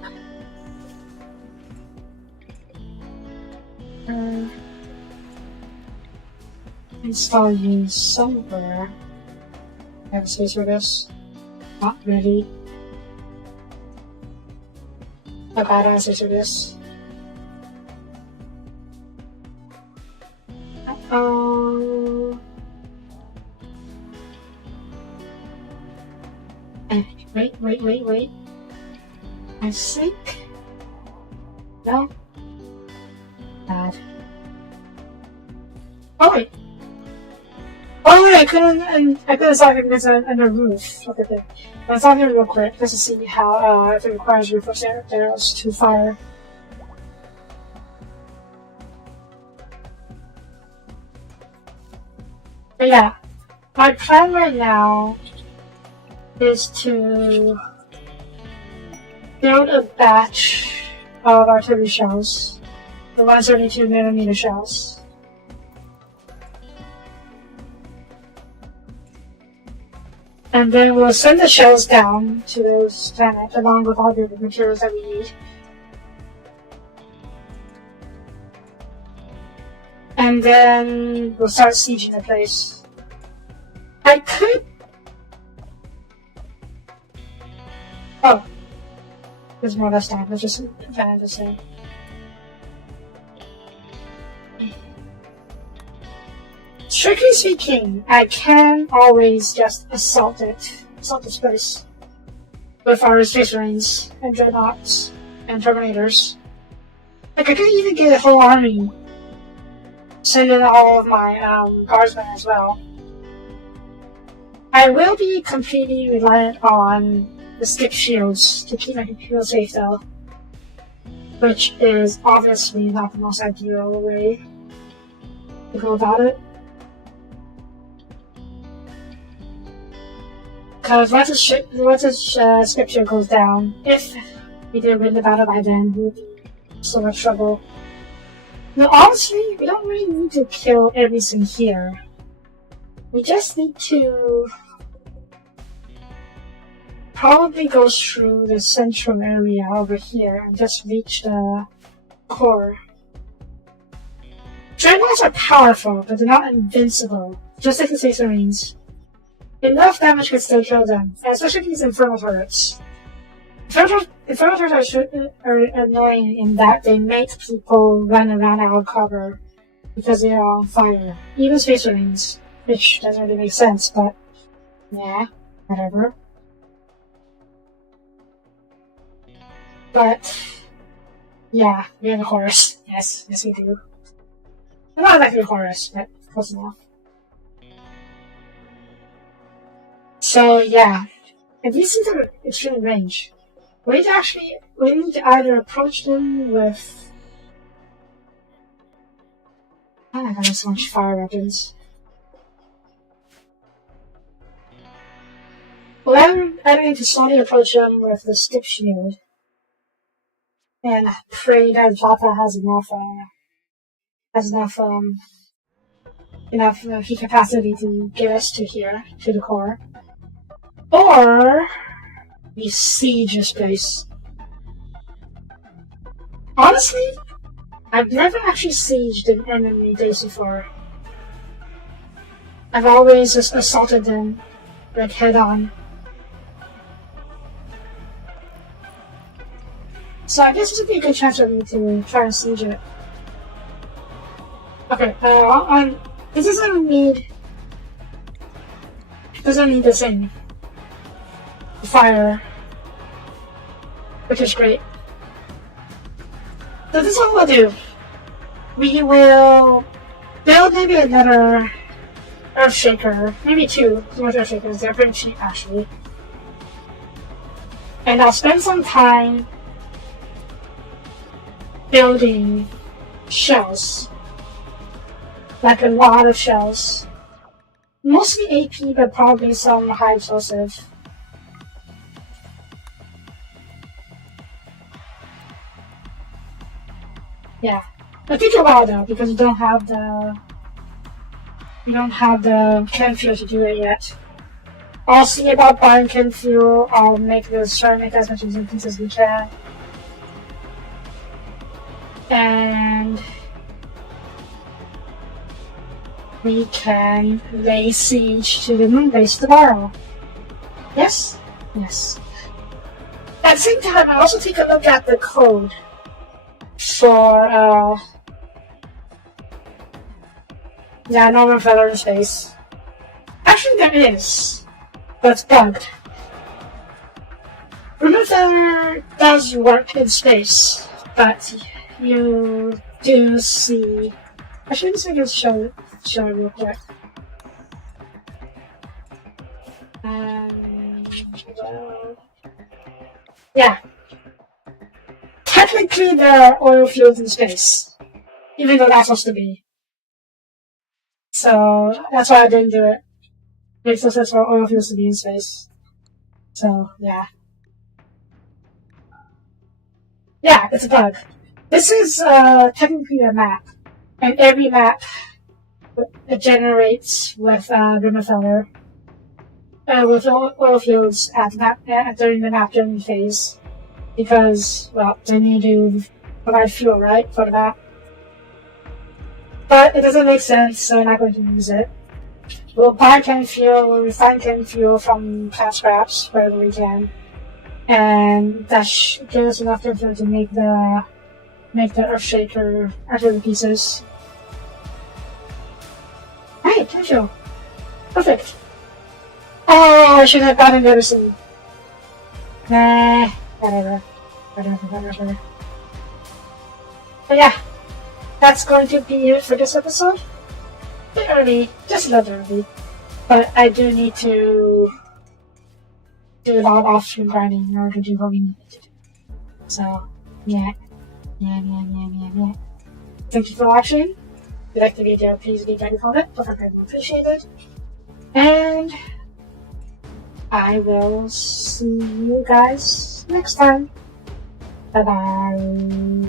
Install you somewhere. I have a space for this. Not really. A bad answer to this. Wait. I think. No. Bad. Oh wait. I couldn't saw if it's under roof. Okay. Let's on here real quick just to see how if it requires roof arrows to fire. But yeah, my plan right now is to build a batch of artillery shells, the 172mm shells. And then we'll send the shells down to those planets along with all the materials that we need. And then we'll start sieging the place. I could... Oh. There's more or less time. Let's just plan the same. Strictly speaking, I can always just assault this place with our space marines and dreadnoughts and terminators. Like I could even get a whole army, send in all of my guardsmen as well. I will be completely reliant on the skip shields to keep my people safe though, which is obviously not the most ideal way to go about it. Because once a skip shield goes down, if we didn't win the battle by then, we would be in so much trouble. No, honestly, we don't really need to kill everything here. We just need to probably go through the central area over here and just reach the core. Dreadnoughts are powerful, but they're not invincible, just like the Space Marines. Enough damage can still kill them, especially these infernal turrets. Infernal turrets are annoying in that they make people run around out of cover because they are on fire. Even Space Marines, which doesn't really make sense, but yeah, whatever. But yeah, we have a chorus. Yes, we do. Not exactly a chorus, but close enough. So yeah, and these things are extreme range. We need to either approach them with... Oh my god, there's so much fire weapons. Well, I need to slowly approach them with the skip shield. And pray that Jata has enough heat capacity to get us to here, to the core. Or we siege this place. Honestly, I've never actually sieged an enemy base before. I've always just assaulted them, like head on. So I guess this would be a good chance for me to try and siege it. Okay, this doesn't need the same fire, which is great. So this is what we'll do. We will build maybe another Earthshaker, maybe two Earthshakers. They're pretty cheap actually. And I'll spend some time building shells. Like a lot of shells. Mostly AP, but probably some high explosive. Yeah. It takes a while though, because we don't have the cannon field to do it yet. I'll see about buying chem fuel. I'll make this, try to make as much resistance as we can. And we can lay siege to the moon base tomorrow. Yes? Yes. At the same time, I also take a look at the code for, yeah, normal feather in space. Actually, there is, but it's bugged. Normal feather does work in space, but you do see. Actually, let's make it show it real quick. Well, yeah. Technically, there are oil fields in space, even though that's supposed to be. So that's why I didn't do it. Makes no sense for oil fields to be in space. So yeah. Yeah, it's a bug. This is technically a map, and every map it generates with RimWorld with oil fields during the map journey phase, because well they need to provide fuel, right, for the map. But it doesn't make sense, so we're not going to use it. We'll buy chem fuel, we'll refine chem fuel from plant scraps wherever we can, and that should give us enough chem fuel to make the Earth Shaker after the pieces. Right, chem fuel. Perfect. Oh, I should have gotten the other seed. Nah, whatever. But yeah, that's going to be it for this episode. A bit early, just a little early. But I do need to do a lot of off-stream grinding in order to do what we need to do. So, yeah. Thank you for watching. If you liked the video, please leave a comment. Don't forget to appreciate it. And I will see you guys next time. Bye bye.